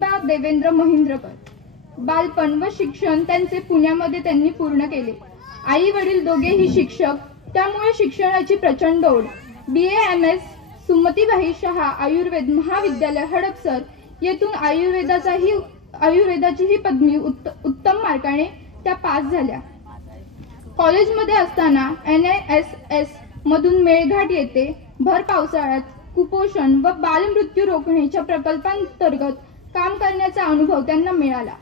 देवेंद्र महिंद्रकर बालपण व शिक्षण त्यांचे पुण्यामध्ये त्यांनी पूर्ण केले। आई वडील दोघेही शिक्षक, त्यामुळे शिक्षणाची प्रचंड ओढ। BA-MS सुमतीबाई शहा आयुर्वेद महाविद्यालय हडपसर येथून आयुर्वेदाची ही पदवी उत्तम मार्काने त्या पास झाल्या। कॉलेजमध्ये असताना NISS मधून मेळघाट येथे भर पावसाळ्यात कुपोषण व बालमृत्यू रोखण्याच्या प्रकल्पांतर्गत काम करण्याचा अनुभव त्यांना मिळाला।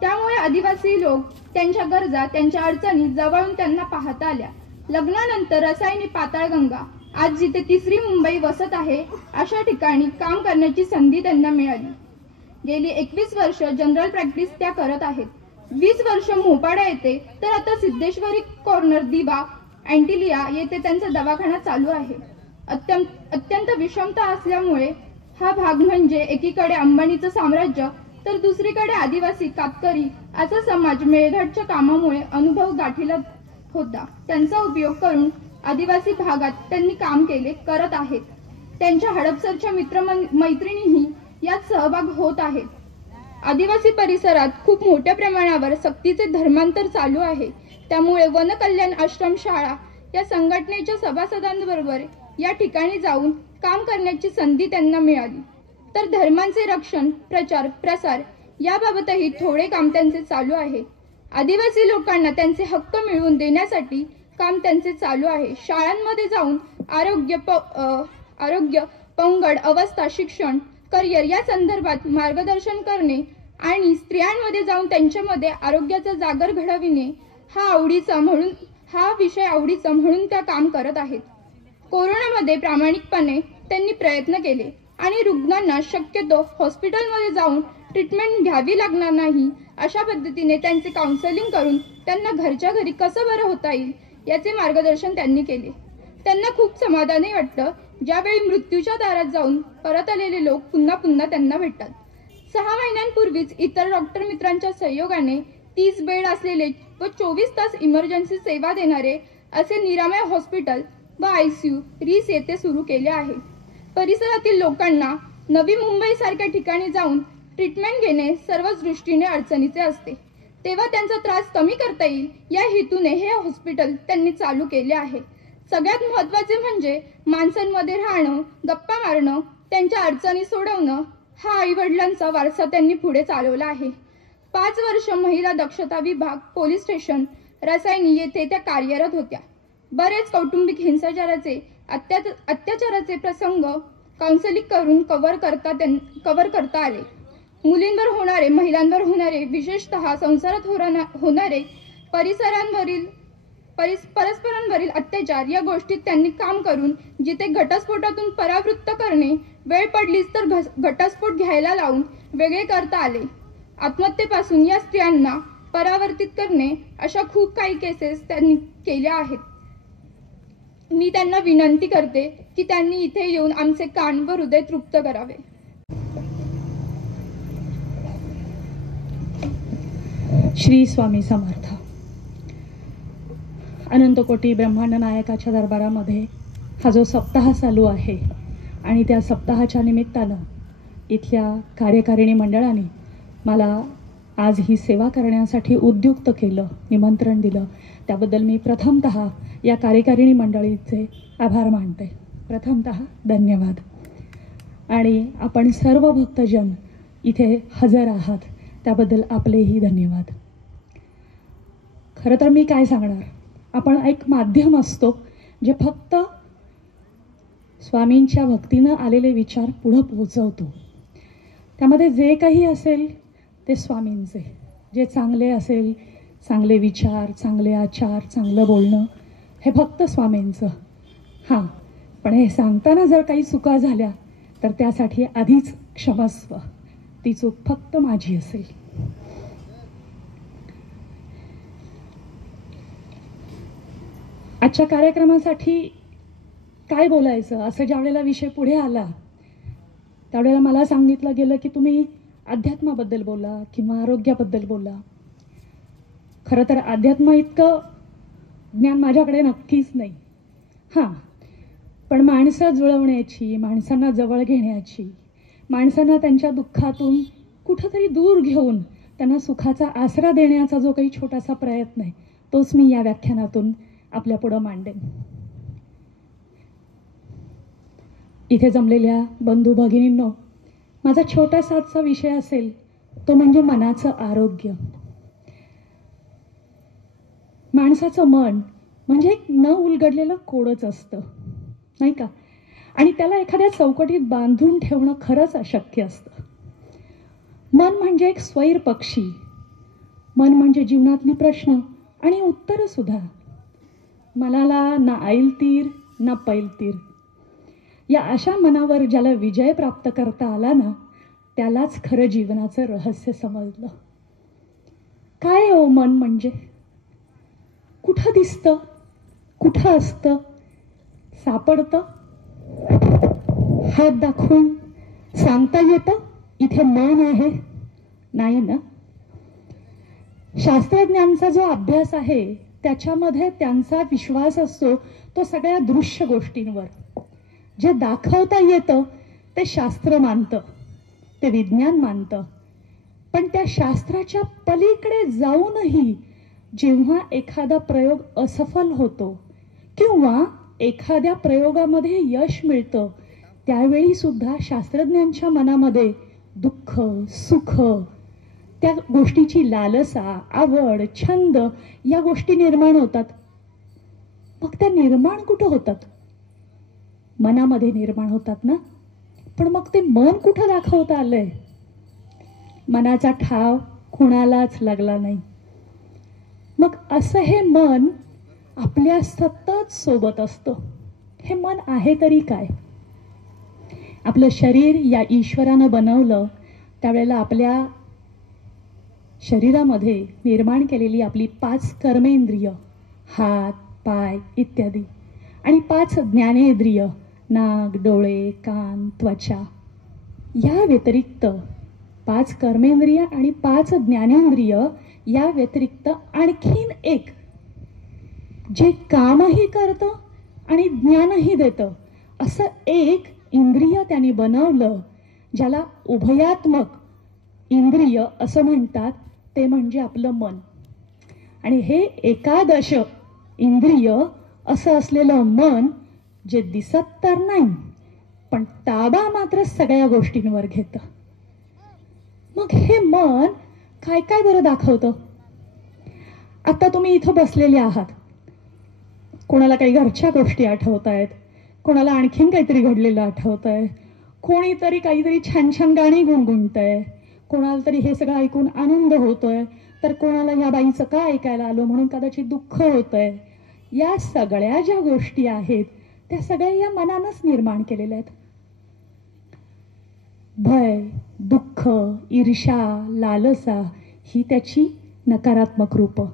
त्यामुळे आदिवासी लोक त्यांच्या गरजा, त्यांच्या अडचणी जवळून त्यांना पाहता आल्या। लग्नानंतर रसायनी पाताळगंगा, आज जिथे तिसरी मुंबई वसत आहे, अशा ठिकाणी काम करण्याची संधी त्यांना मिळाली। गेली 21 वर्ष जनरल प्रॅक्टिस त्या करत आहेत। 20 वर्ष मोपाडा येथे, तर आता सिद्धेश्वरी कॉर्नर दिवा अँटिलिया येथे त्यांचा दवाखाना चालू आहे। अत्यंत विषमता असल्यामुळे हा भाग म्हणजे एकीकडे अंबानीचं साम्राज्य, तर दुसरीकडे आदिवासी कातकरी असा समाज मेळघाटच्या कामामुळे अनुभव गाठीला होता। त्यांचा उपयोग करून आदिवासी भागात त्यांनी काम करत आहेत। त्यांच्या हडपसरच्या मित्रमैत्रिणीही यात सहभाग होत आहेत। आदिवासी परिसरात खूप मोठ्या प्रमाणावर सक्तीचे धर्मांतर चालू आहे। त्यामुळे वन कल्याण आश्रम शाळा या संघटनेच्या सभासदांबरोबर या ठिकाणी जाऊन काम करण्याची संधी त्यांना मिळाली। तर धर्मांचे रक्षण, प्रचार, प्रसार याबाबतही थोडे काम त्यांचे चालू आहे। आदिवासी लोकांना त्यांचे हक्क मिळवून देण्यासाठी काम त्यांचे चालू आहे। शाळांमध्ये जाऊन आरोग्य, पंगड अवस्था, शिक्षण, करिअर या संदर्भात मार्गदर्शन करणे आणि स्त्रियांमध्ये जाऊन त्यांच्यामध्ये आरोग्याचा जागर घडविणे हा विषय आवडीचा म्हणून त्या काम करत आहेत। कोरोनामध्ये प्रामाणिकपणे त्यांनी प्रयत्न केले आणि रुग्णांना शक्यतो हॉस्पिटलमध्ये जाऊन ट्रीटमेंट घ्यावी लागणार नाही अशा पद्धतीने त्यांचे काउन्सिलिंग करून त्यांना घरच्या घरी कसं बरं होता येईल याचे मार्गदर्शन त्यांनी केले। त्यांना खूप समाधानी वाटतं ज्यावेळी मृत्यूच्या दारात जाऊन परत आलेले लोक पुन्हा पुन्हा त्यांना भेटतात। 6 महिन्यांपूर्वीच इतर डॉक्टर मित्रांच्या सहयोगाने 30 बेड असलेले व 24 तास इमर्जन्सी सेवा देणारे असे निरामय हॉस्पिटल व ICU RIS येथे सुरू केले आहे। परिसरातील लोकांना नवी मुंबई सारख्या ठिकाणी जाऊन ट्रीटमेंट घेणे सर्वच दृष्टीने अडचणीचे असते, तेव्हा त्यांचा त्रास कमी करता येईल या हेतूने हे हॉस्पिटल त्यांनी चालू केले आहे। सगळ्यात महत्त्वाचे म्हणजे माणसांमध्ये राहणं, गप्पा मारणं, त्यांच्या अडचणी सोडवणं हा आईवडिलांचा वारसा त्यांनी पुढे चालवला आहे। 5 वर्ष महिला दक्षता विभाग, पोलीस स्टेशन, रसायनी येथे त्या कार्यरत होत्या। बरेच कौटुंबिक हिंसाचाराचे, अत्याचाराचे प्रसंग काउन्सिलिंग करून कव्हर करता आले। मुलींवर होणारे, महिलांवर होणारे, विशेषतः संसारात होणारे परस्परांवरील अत्याचार या गोष्टीत त्यांनी काम करून जिथे घटस्फोटातून परावृत्त करणे, वेळ पडलीच तर घटस्फोट घ्यायला लावून वेगळे करता आले। आत्महत्येपासून या स्त्रियांना परावर्तित करणे अशा खूप काही केसेस त्यांनी केल्या आहेत। मी त्यांना विनंती करते की त्यांनी इथे येऊन आमचे कान व हृदय तृप्त करावे। श्री स्वामी समर्थ। अनंत कोटी ब्रह्मांड नायकाच्या दरबारामध्ये हा जो सप्ताह चालू आहे आणि त्या सप्ताहाच्या निमित्तानं इथल्या कार्यकारिणी मंडळाने मला आज ही सेवा करण्यासाठी उद्युक्त केलं, निमंत्रण दिलं, त्याबद्दल मी प्रथमतः या कार्यकारिणी मंडळीचे आभार मानते। प्रथमतः धन्यवाद। आणि आपण सर्व भक्तजन इथे हजर आहात त्याबद्दल आपलेही धन्यवाद। खरं तर मी काय सांगणार, आपण एक माध्यम असतो जे फक्त स्वामींच्या भक्तीनं आलेले विचार पुढं पोहोचवतो। त्यामध्ये जे काही असेल ते स्वामींचे, जे चांगले असेल, चांगले विचार, चांगले आचार, चांगलं बोलणं, हे फक्त स्वामींचं। हां, पण हे सांगताना जर काही चुका झाल्या तर त्यासाठी आधीच क्षमस्व, ती चूक फक्त माझी असेल। आजच्या कार्यक्रमासाठी काय बोलायचं असं ज्यावेळेला विषय पुढे आला त्यावेळेला मला सांगितलं गेलं की तुम्ही अध्यात्माबद्दल बोला किंवा आरोग्याबद्दल बोला। खरं तर अध्यात्म इतकं ज्ञान माझ्याकडे नक्कीच नाही। हां, पण माणसं जुळवण्याची, माणसांना जवळ घेण्याची, माणसांना त्यांच्या दुःखातून कुठंतरी दूर घेऊन त्यांना सुखाचा आसरा देण्याचा जो काही छोटासा प्रयत्न आहे तोच मी या व्याख्यानातून आपल्यापुढं मांडेन. इथे जमलेल्या बंधू भगिनींनो, माझा छोटासा आजचा विषय असेल तो म्हणजे मनाचं आरोग्य. माणसाचं मन म्हणजे एक न उलगडलेलं कोडच असतं, नाही का? आणि त्याला एखाद्या चौकटीत बांधून ठेवणं खरंच अशक्य असतं. मन म्हणजे एक स्वैर पक्षी. मन म्हणजे जीवनातली प्रश्न आणि उत्तरं सुद्धा. मनाला ना ऐलतीर ना पैलतीर. या अशा मनावर ज्याला विजय प्राप्त करता आला ना, त्यालाच खरं जीवनाचं रहस्य समजलं. काय हो मन म्हणजे? कुठं दिसतं, कुठं असतं, सापडतं? हात दाखवून सांगता येतं इथे मन आहे? नाही ना. शास्त्रज्ञांचा जो अभ्यास आहे त्याच्यामध्ये त्यांचा विश्वास असतो तो सगळ्या दृश्य गोष्टींवर. जे दाखवता येतं ते शास्त्र मानतं, ते विज्ञान मानतं. पण त्या शास्त्राच्या पलीकडे जाऊनही जेव्हा एखादा प्रयोग असफल होतो किंवा एखाद्या प्रयोगामध्ये यश मिळतं, त्यावेळी सुद्धा शास्त्रज्ञांच्या मनामध्ये दुःख, सुख, त्या गोष्टीची लालसा, आवड, छंद या गोष्टी निर्माण होतात. मग त्या निर्माण कुठं होतात? मनामध्ये निर्माण होतात ना. पण मग ते मन कुठं दाखवता आलंय? मनाचा ठाव कुणालाच लागला नाही. मग असं हे मन आपल्या सतत सोबत असतं. हे मन आहे तरी काय? आपलं शरीर या ईश्वरानं बनवलं त्यावेळेला आपल्या शरीरामध्ये निर्माण केलेली आपली 5 कर्मेंद्रिय, हात, पाय इत्यादी, आणि 5 ज्ञानेंद्रिय, नाक, डोळे, कान, त्वचा, या व्यतिरिक्त 5 कर्मेंद्रिय आणि 5 ज्ञानेंद्रिय या व्यतिरिक्त आणखीन एक जे कामही करतं आणि ज्ञानही देतं असं एक इंद्रिय त्यांनी बनवलं, ज्याला उभयात्मक इंद्रिय असं म्हणतात. ते म्हणजे आपलं मन. आणि हे एकादश इंद्रिय असं असलेलं मन जे दिसत तर नाही पण ताबा मात्र सगळ्या गोष्टींवर घेतं. मग हे मन काय काय बरं दाखवतं? आता तुम्ही इथं बसलेले आहात, कोणाला काही घरच्या गोष्टी आठवत आहेत, कोणाला आणखीन काहीतरी घडलेलं आठवत आहे, कोणीतरी काहीतरी छान छान गाणी गुणगुणतंय, कोणाला तरी हे सगळं ऐकून आनंद होतोय, तर कोणाला ह्या बाईचं का ऐकायला आलो म्हणून कदाचित दुःख होतंय. या सगळ्या ज्या गोष्टी आहेत त्या सगळ्या या मनानंच निर्माण केलेल्या आहेत. भय, दुःख, ईर्ष्या, लालसा ही त्याची नकारात्मक रूपं,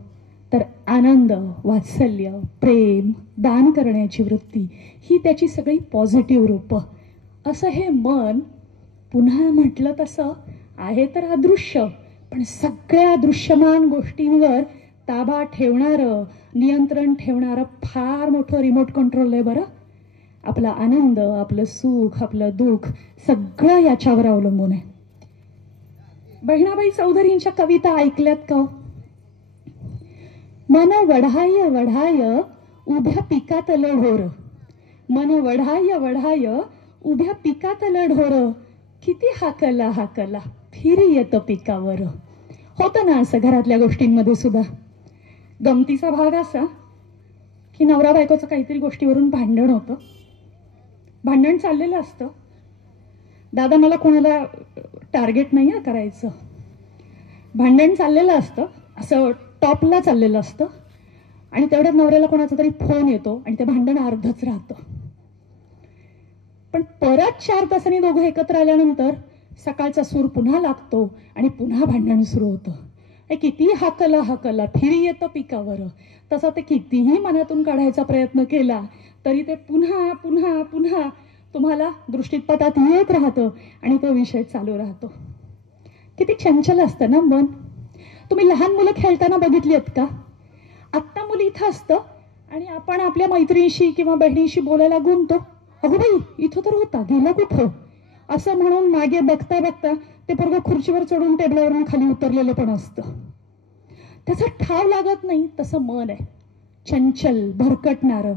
तर आनंद, वात्सल्य, प्रेम, दान करण्याची वृत्ती ही त्याची सगळी पॉझिटिव्ह रूपं. असं हे मन पुन्हा म्हटलं तसं आहे तर अदृश्य, पण सगळ्या दृश्यमान गोष्टींवर ताबा ठेवणारं, नियंत्रण ठेवणारं फार मोठं रिमोट कंट्रोल आहे बरं. आपला आनंद, आपलं सुख, आपलं दुःख सगळं याच्यावर अवलंबून आहे. बहिणाबाई चौधरींच्या कविता ऐकल्यात का? मन वढाय वढाय उभ्या पिकातलं ढोर, मन वढाय वढाय उभ्या पिकातलं ढोर, किती हाकला हाकला फिरी येतं पिकावर. होतं ना असं घरातल्या गोष्टींमध्ये सुद्धा. गमतीचा भाग असा की नवरा बायकोचं काहीतरी गोष्टीवरून भांडण होतं. भांडण चाललेलं असतं. दादा मला कोणाला टार्गेट नाही हा करायचं. भांडण चाललेलं असतं, असं टॉपला चाललेलं असतं, आणि तेवढ्यात नवऱ्याला कोणाचा तरी फोन येतो आणि ते भांडण अर्धच राहतं. पण परत 4 तासांनी दोघं एकत्र आल्यानंतर सकाळचा सूर पुन्हा लागतो आणि पुन्हा भांडण सुरू होतं. किती हाकला हाकला फिरी येतं पिकावर. तसा ते कितीही मनातून काढायचा प्रयत्न केला तरी ते पुन्हा पुन्हा पुन्हा तुम्हाला दृष्टीपथात येत राहतं आणि तो विषय चालू राहतो. किती चंचल असतं ना मन. तुम्ही लहान मुलं खेळताना बघितली आहेत का? आत्ता मुली इथं असतं आणि आपण आपल्या मैत्रिणीशी किंवा बहिणीशी बोलायला गुंतो. अगं बाई इथं तर होता, गेला कुठं? असं म्हणून मागे बघता बघता ते पोरगं खुर्चीवर चढून टेबलावरून खाली उतरलेलं पण असतं. त्याचा ठाव लागत नाही. तसं मन आहे, चंचल, भरकटणारं.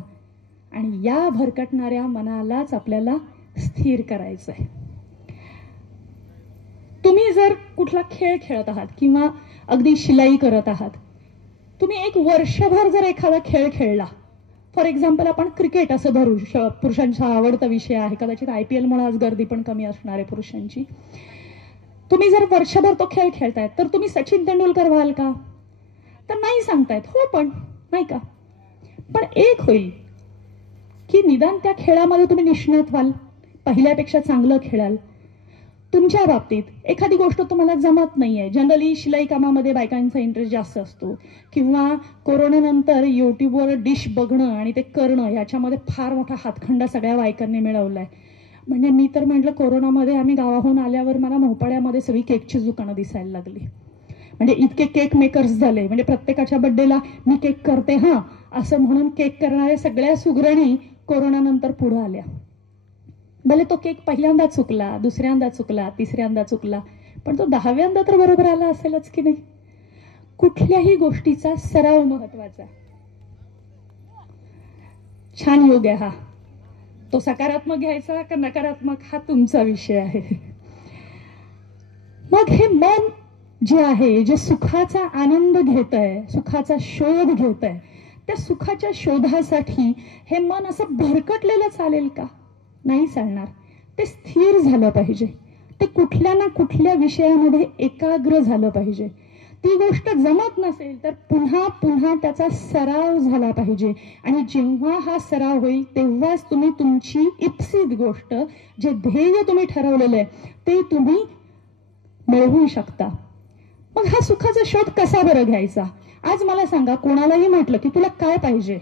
आणि या भरकटणाऱ्या मनालाच आपल्याला स्थिर करायचं आहे. तुम्ही जर कुठला खेळ खेळत आहात किंवा अगदी शिलाई करत आहात, तुम्ही एक वर्षभर जर एखादा खेळ खेळला, फॉर एक्झाम्पल आपण क्रिकेट असं धरू, पुरुषांचा आवडता विषय आहे, कदाचित IPL मुळे आज गर्दी पण कमी असणार आहे पुरुषांची. तुम्ही जर वर्षभर तो खेळ खेळतायत तर तुम्ही सचिन तेंडुलकर व्हाल का? तर नाही सांगतायत. हो, पण नाही का? पण एक होईल की निदान त्या खेळामध्ये तुम्ही निष्णात व्हाल, पहिल्यापेक्षा चांगलं खेळाल. तुमच्या बाबतीत एखादी गोष्ट तुम्हाला जमत नाहीये, जनरली शिलाई कामामध्ये बायकांचा इंटरेस्ट जास्त असतो, किंवा कोरोनानंतर यूट्यूबवर डिश बघणं आणि ते करणं याच्यामध्ये फार मोठा हातखंडा सगळ्या बायकांनी मिळवलाय. म्हणजे मी तर म्हटलं, कोरोनामध्ये आम्ही गावाहून आल्यावर मला मोहपाड्यामध्ये सगळी केकची दुकानं दिसायला लागली. म्हणजे इतके केक मेकर्स झाले. म्हणजे प्रत्येकाच्या बड्डेला मी केक करते हां असं म्हणून केक करणाऱ्या सगळ्या सुगरणी कोरोनानंतर पुढे आल्या. भले तो केक पहिल्यांदा चुकला, दुसऱ्यांदा चुकला, तिसऱ्यांदा चुकला, पण तो 10व्यांदा तर बरोबर आला असेलच की नाही? कुठल्याही गोष्टीचा सराव महत्वाचा. छान योग आहे हा. तो सकारात्मक घ्यायचा का नकारात्मक हा तुमचा विषय आहे. मग हे मन जे आहे, जे सुखाचा आनंद घेत आहे, सुखाचा शोध घेत आहे, त्या सुखाच्या शोधासाठी हे मन असं भरकटलेलं चालेल का? नाही चालणार. ते स्थिर झालं पाहिजे. ते कुठल्या ना कुठल्या विषयामध्ये एकाग्र झालं पाहिजे. ती गोष्ट जमत नसेल तर पुन्हा पुन्हा त्याचा सराव झाला पाहिजे. आणि जेव्हा हा सराव होईल तेव्हाच तुम्ही तुमची इप्सित गोष्ट, जे ध्येय तुम्ही ठरवलेलं आहे ते तुम्ही मिळवू शकता. मग हा सुखाचा शोध कसा बरं घ्यायचा? आज मला सांगा, कोणालाही म्हटलं की तुला काय पाहिजे,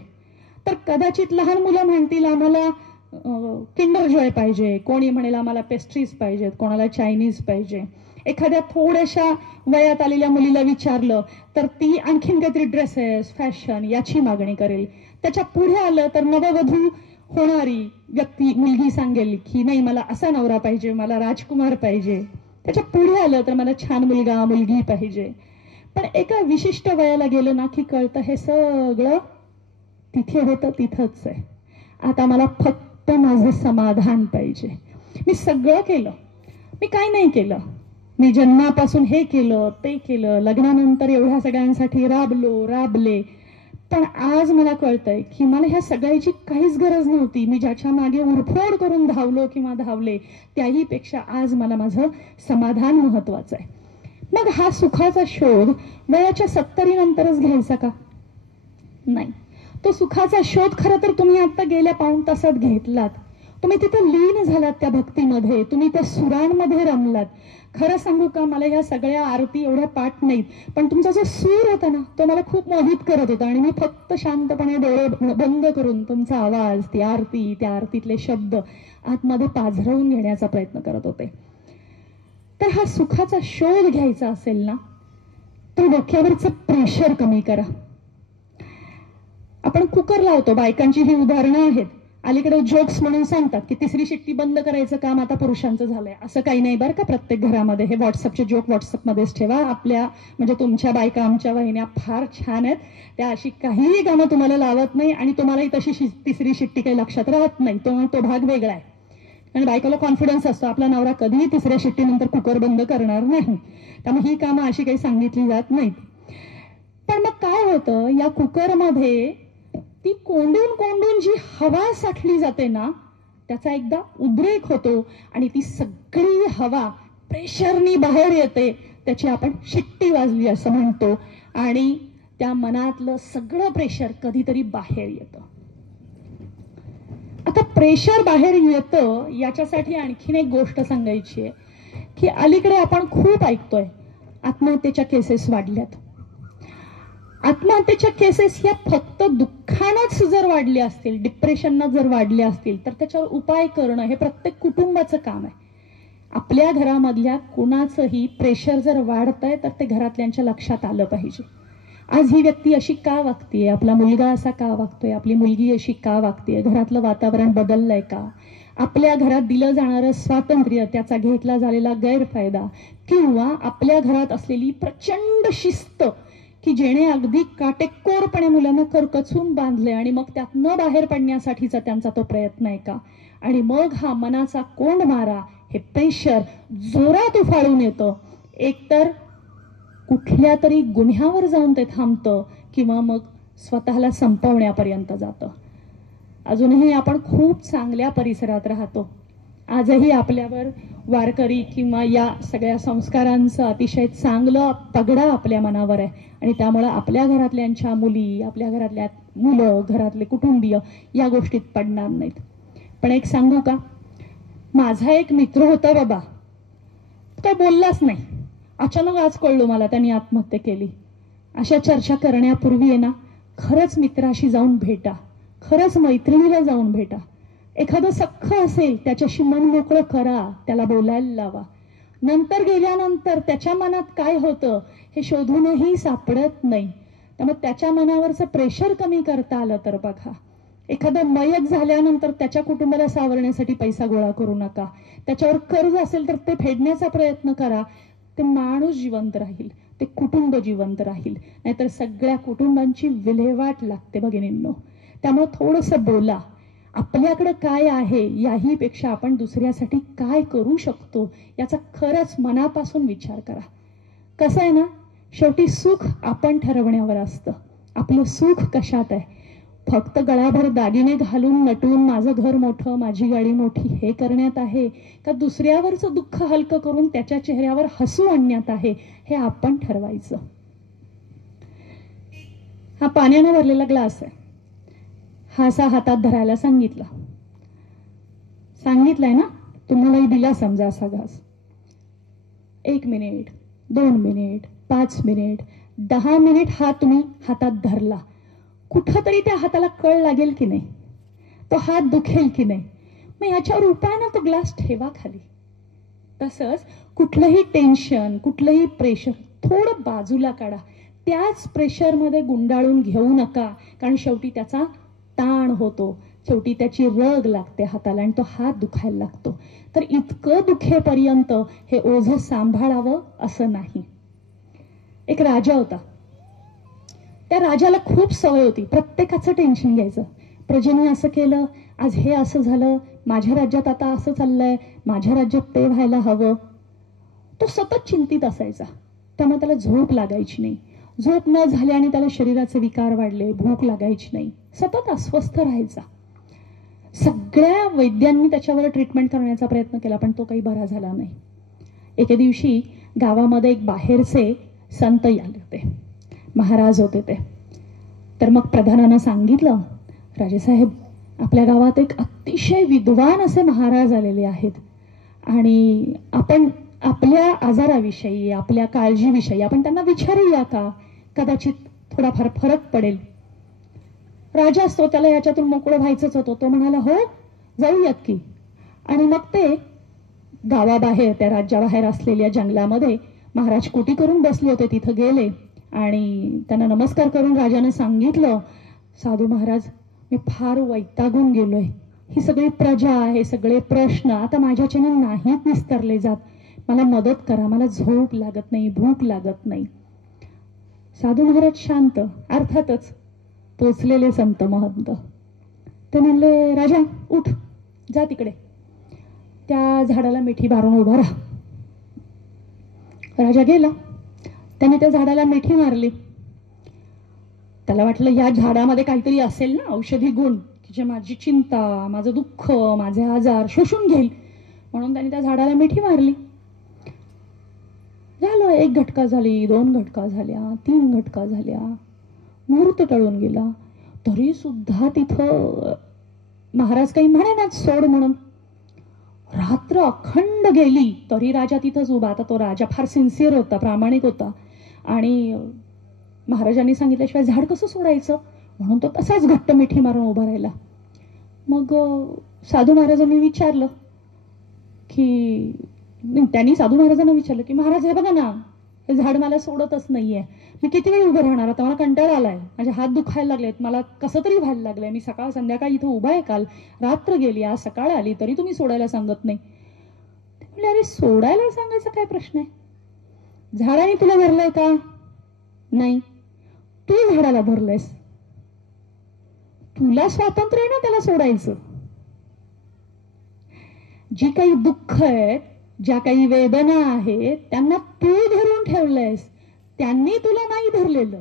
तर कदाचित लहान मुलं म्हणतील आम्हाला किंडर जॉय पाहिजे, कोणी म्हणेल आम्हाला पेस्ट्रीज पाहिजेत, कोणाला चायनीज पाहिजे. एखाद्या थोड्याशा वयात आलेल्या मुलीला विचारलं तर ती आणखीन काहीतरी ड्रेसेस, फॅशन याची मागणी करेल. त्याच्या पुढे आलं तर नववधू होणारी व्यक्ती, मुलगी सांगेल की नाही मला असा नवरा पाहिजे, मला राजकुमार पाहिजे. त्याच्या पुढे आलं तर मला छान मुलगा, मुलगी पाहिजे. पण एका विशिष्ट वयाला गेलं ना की कळतं हे सगळं तिथे होतं तिथंच आहे. आता मला फक्त माझं समाधान पाहिजे. मी सगळं केलं, मी काय नाही केलं, मी जन्मापासून हे केलं ते केलं, लग्नानंतर एवढ्या सगळ्यांसाठी राबले, पण आज मला कळतंय की मला ह्या सगळ्याची काहीच गरज नव्हती. मी ज्याच्या मागे उरफोड करून धावलो किंवा धावले त्याही पेक्षा आज मला माझं समाधान महत्वाचं आहे. मग हा सुखाचा शोध वयाच्या 70 नंतरच घ्यायचा का? नाही. तो सुखाचा शोध खरं तर तुम्ही आता गेल्या पाऊण तासात घेतलात. तुम्ही तिथे लीन झालात त्या भक्तीमध्ये, तुम्ही त्या सुरांमध्ये रमलात. खरं सांगू का, मला ह्या सगळ्या आरती एवढ्या पाठ नाहीत, पण तुमचा जो सूर होता ना तो मला खूप मोहित करत होता. आणि मी फक्त शांतपणे डोळे बंद करून तुमचा आवाज, ती आरती, त्या आरतीतले शब्द आतमध्ये पाझरवून घेण्याचा प्रयत्न करत होते. तर हा सुखाचा शोध घ्यायचा असेल ना तर डोक्यावरचं प्रेशर कमी करा. आपण कुकर लावतो, बायकांची ही उदाहरणं आहेत. अलीकडे जोक्स म्हणून सांगतात की तिसरी शिट्टी बंद करायचं काम आता पुरुषांचं झालंय. असं काही नाही बरं का. प्रत्येक घरामध्ये हे व्हॉट्सअपचे जोक व्हॉट्सअपमध्येच ठेवा. आपल्या म्हणजे तुमच्या बायका, आमच्या वाहिन्या फार छान आहेत, त्या अशी काहीही कामं तुम्हाला लावत नाही आणि तुम्हालाही तशी तिसरी शिट्टी काही लक्षात राहत नाही. तो भाग वेगळा आहे. आणि बायकोला कॉन्फिडन्स असतो आपला नवरा कधीही तिसऱ्या शिट्टीनंतर कुकर बंद करणार नाही, त्यामुळे ही कामं अशी काही सांगितली जात नाहीत. पण मग काय होतं, या कुकरमध्ये ती कोंडून जी हवा साठली जाते ना त्याचा एकदा उद्रेक होतो आणि ती सगळी हवा प्रेशरनी बाहेर येते. त्याची आपण शिट्टी वाजली असं म्हणतो आणि त्या मनातलं सगळं प्रेशर कधीतरी बाहेर येतं. आता प्रेशर बाहेर येतं याच्यासाठी आणखीन एक गोष्ट सांगायची आहे की अलीकडे आपण खूप ऐकतोय आत्महत्येच्या केसेस वाढल्यात. आत्महत्येच्या केसेस या फक्त दुःखानंच जर वाढल्या असतील, डिप्रेशननं जर वाढल्या असतील तर त्याच्यावर उपाय करणं हे प्रत्येक कुटुंबाचं काम आहे. आपल्या घरामधल्या कुणाचंही प्रेशर जर वाढतंय तर ते घरातल्यांच्या लक्षात आलं पाहिजे. आज ही व्यक्ती अशी का वागतेय, आपला मुलगा असा का वागतोय, आपली मुलगी अशी का वागतेय, घरातलं वातावरण बदललंय का, आपल्या घरात दिलं जाणारं स्वातंत्र्य, त्याचा घेतला झालेला गैरफायदा, किंवा आपल्या घरात असलेली प्रचंड शिस्त की जेणे अगदी काटेकोरपणे मुलांना करकचून बांधले आणि मग त्यात न बाहेर पडण्यासाठीचा त्यांचा तो प्रयत्न आहे का, आणि मग हा मनाचा कोंड मारा, हे प्रेशर जोरात उफाळून येतं. एकतर कुठल्या तरी गुन्ह्यावर जाऊन ते थांबतं किंवा मग स्वतःला संपवण्यापर्यंत जातं. अजूनही आपण खूप चांगल्या परिसरात राहतो. आजही आपल्यावर वारकरी किंवा या सगळ्या संस्कारांचं अतिशय चांगलं पगडा आपल्या मनावर आहे आणि त्यामुळं आपल्या घरातल्यांच्या मुली, आपल्या घरातल्या मुलं, घरातले कुटुंबीय या गोष्टीत पडणार नाहीत. पण एक सांगू का, माझा एक मित्र होता बाबा, काय बोललाच नाही. अचानक आज कळलो मला त्यांनी आत्महत्या केली. अशा चर्चा करण्यापूर्वी आहे ना, खरंच मित्राशी जाऊन भेटा, खरंच मैत्रिणीला जाऊन भेटा. एखादं सख्ख असेल त्याच्याशी मन मोकळं करा, त्याला बोलायला लावा. नंतर गेल्यानंतर त्याच्या मनात काय होतं हे शोधूनही सापडत नाही. त्यामुळे त्याच्या मनावरचं प्रेशर कमी करता आलं तर बघा. एखादं मयत झाल्यानंतर त्याच्या कुटुंबाला सावरण्यासाठी पैसा गोळा करू नका. त्याच्यावर कर्ज असेल तर ते फेडण्याचा प्रयत्न करा. ते माणूस जिवंत राहील, ते कुटुंब जिवंत राहील, नाहीतर सगळ्या कुटुंबांची विल्हेवाट लागते भगिनींनो. त्यामुळे थोडंसं बोला. आपल्याकडं काय आहे याही पेक्षा आपण दुसऱ्यासाठी काय करू शकतो याचा खरंच मनापासून विचार करा. कसं आहे ना, शेवटी सुख आपण ठरवण्यावर असतं. आपलं सुख कशात आहे? फक्त गळाभर दागिने घालून नटून माझं घर मोठं, माझी गाडी मोठी हे करण्यात आहे का दुसऱ्यावरचं दुःख हलकं करून त्याच्या चेहऱ्यावर हसू आणण्यात आहे, हे आपण ठरवायचं. हा पाण्याने भरलेला ग्लास आहे. हा असा हातात धरायला सांगितलंय ना, तुम्हालाही दिला समजा असा घास. 1 मिनिट, 2 मिनिट, 5 मिनिट, 10 मिनिट हा तुम्ही हातात धरला, कुठंतरी त्या हाताला कळ लागेल की नाही, तो हात दुखेल की नाही, मग याच्यावर उपाय ना तो ग्लास ठेवा खाली. तसंच कुठलंही टेन्शन, कुठलंही प्रेशर थोडं बाजूला काढा. त्याच प्रेशरमध्ये गुंडाळून घेऊ नका, कारण शेवटी त्याचा ताण होतो, शेवटी त्याची रग लागते हाताला आणि तो हात दुखायला लागतो. तर इतकं दुखेपर्यंत हे ओझं सांभाळावं असं नाही. एक राजा होता. त्या राजाला खूप सवय होती प्रत्येकाचं टेन्शन घ्यायचं. प्रजेने असं केलं, आज हे असं झालं, माझ्या राज्यात आता असं चाललंय, माझ्या राज्यात ते व्हायला हवं. तो सतत चिंतित असायचा. त्यामुळे त्याला झोप लागायची नाही. झोप न झाल्याने त्याला शरीराचे विकार वाढले, भूक लागायची नाही, सतत अस्वस्थ राहायचा. सगळ्या वैद्यांनी त्याच्यावर ट्रीटमेंट करण्याचा प्रयत्न केला, पण तो काही बरा झाला नाही. एके दिवशी गावामध्ये एक बाहेरचे संत आले होते, महाराज होते ते. तर मग प्रधानानं सांगितलं, राजेसाहेब, आपल्या गावात एक अतिशय विद्वान असे महाराज आलेले आहेत आणि आपण आपल्या आजाराविषयी, आपल्या काळजीविषयी आपण त्यांना विचारूया का, कदाचित थोडाफार फरक पडेल. राजा असतो, त्याला याच्यातून मोकळं व्हायचंच होतं. तो म्हणाला, हो जाऊयात की. आणि मग ते गावाबाहेर, त्या राज्याबाहेर असलेल्या जंगलामध्ये महाराज कुटी करून बसले होते, तिथं गेले आणि त्यांना नमस्कार करून राजाने सांगितलं, साधू महाराज, मी फार वैतागून गेलोय. ही सगळी प्रजा, हे सगळे प्रश्न आता माझ्याच्याने नाहीत निस्तरले जात. मला मदत करा, मला झोप लागत नाही, भूक लागत नाही. साधू महाराज शांत, अर्थातच पोचलेले संत महंत. ते म्हणले, राजा उठ, जा तिकडे त्या झाडाला मिठी मारून उभा राहा. राजा गेला. त्याने त्या झाडाला मिठी मारली. त्याला वाटलं या झाडामध्ये काहीतरी असेल ना, औषधी गुण, की जे माझी चिंता, माझं दुःख, माझे आजार शोषून घेईल, म्हणून त्याने त्या झाडाला मिठी मारली. झालं, 1 घटका झाली, 2 घटका झाल्या, 3 घटका झाल्या, मुहूर्त टळून गेला. तरी सुद्धा तिथं महाराज काही म्हणेनात सोड म्हणून. रात्र अखंड गेली तरी राजा तिथंच उभा. आता तो राजा फार सिन्सिअर होता, प्रामाणिक होता आणि महाराजांनी सांगितल्याशिवाय झाड कसं सोडायचं, म्हणून तो तसाच घट्ट मिठी मारून उभा राहिला. मग साधू महाराजांनी विचारलं की, त्यांनी साधू महाराजांना विचारलं की, महाराज हे बघा ना, हे झाड मला सोडतच नाहीये, मी किती वेळ उभं राहणार, आता मला कंटाळा आलाय, माझे हात दुखायला लागलेत, मला कसं तरी व्हायला लागलंय, मी सकाळ संध्याकाळ इथं उभा आहे, काल रात्र गेली, आज सकाळ आली, तरी तुम्ही सोडायला सांगत नाही. म्हणजे अरे सोडायला सांगायचा काय प्रश्न आहे? झाडाने तुला धरलंय का? नाही, तू झाडाला धरलंयस. तुला स्वातंत्र्य आहे ना त्याला सोडायचं. जी काही दुःख आहेत, ज्या काही वेदना आहेत, त्यांना तू धरून ठेवलंयस, त्यांनी तुला नाही धरलेलं.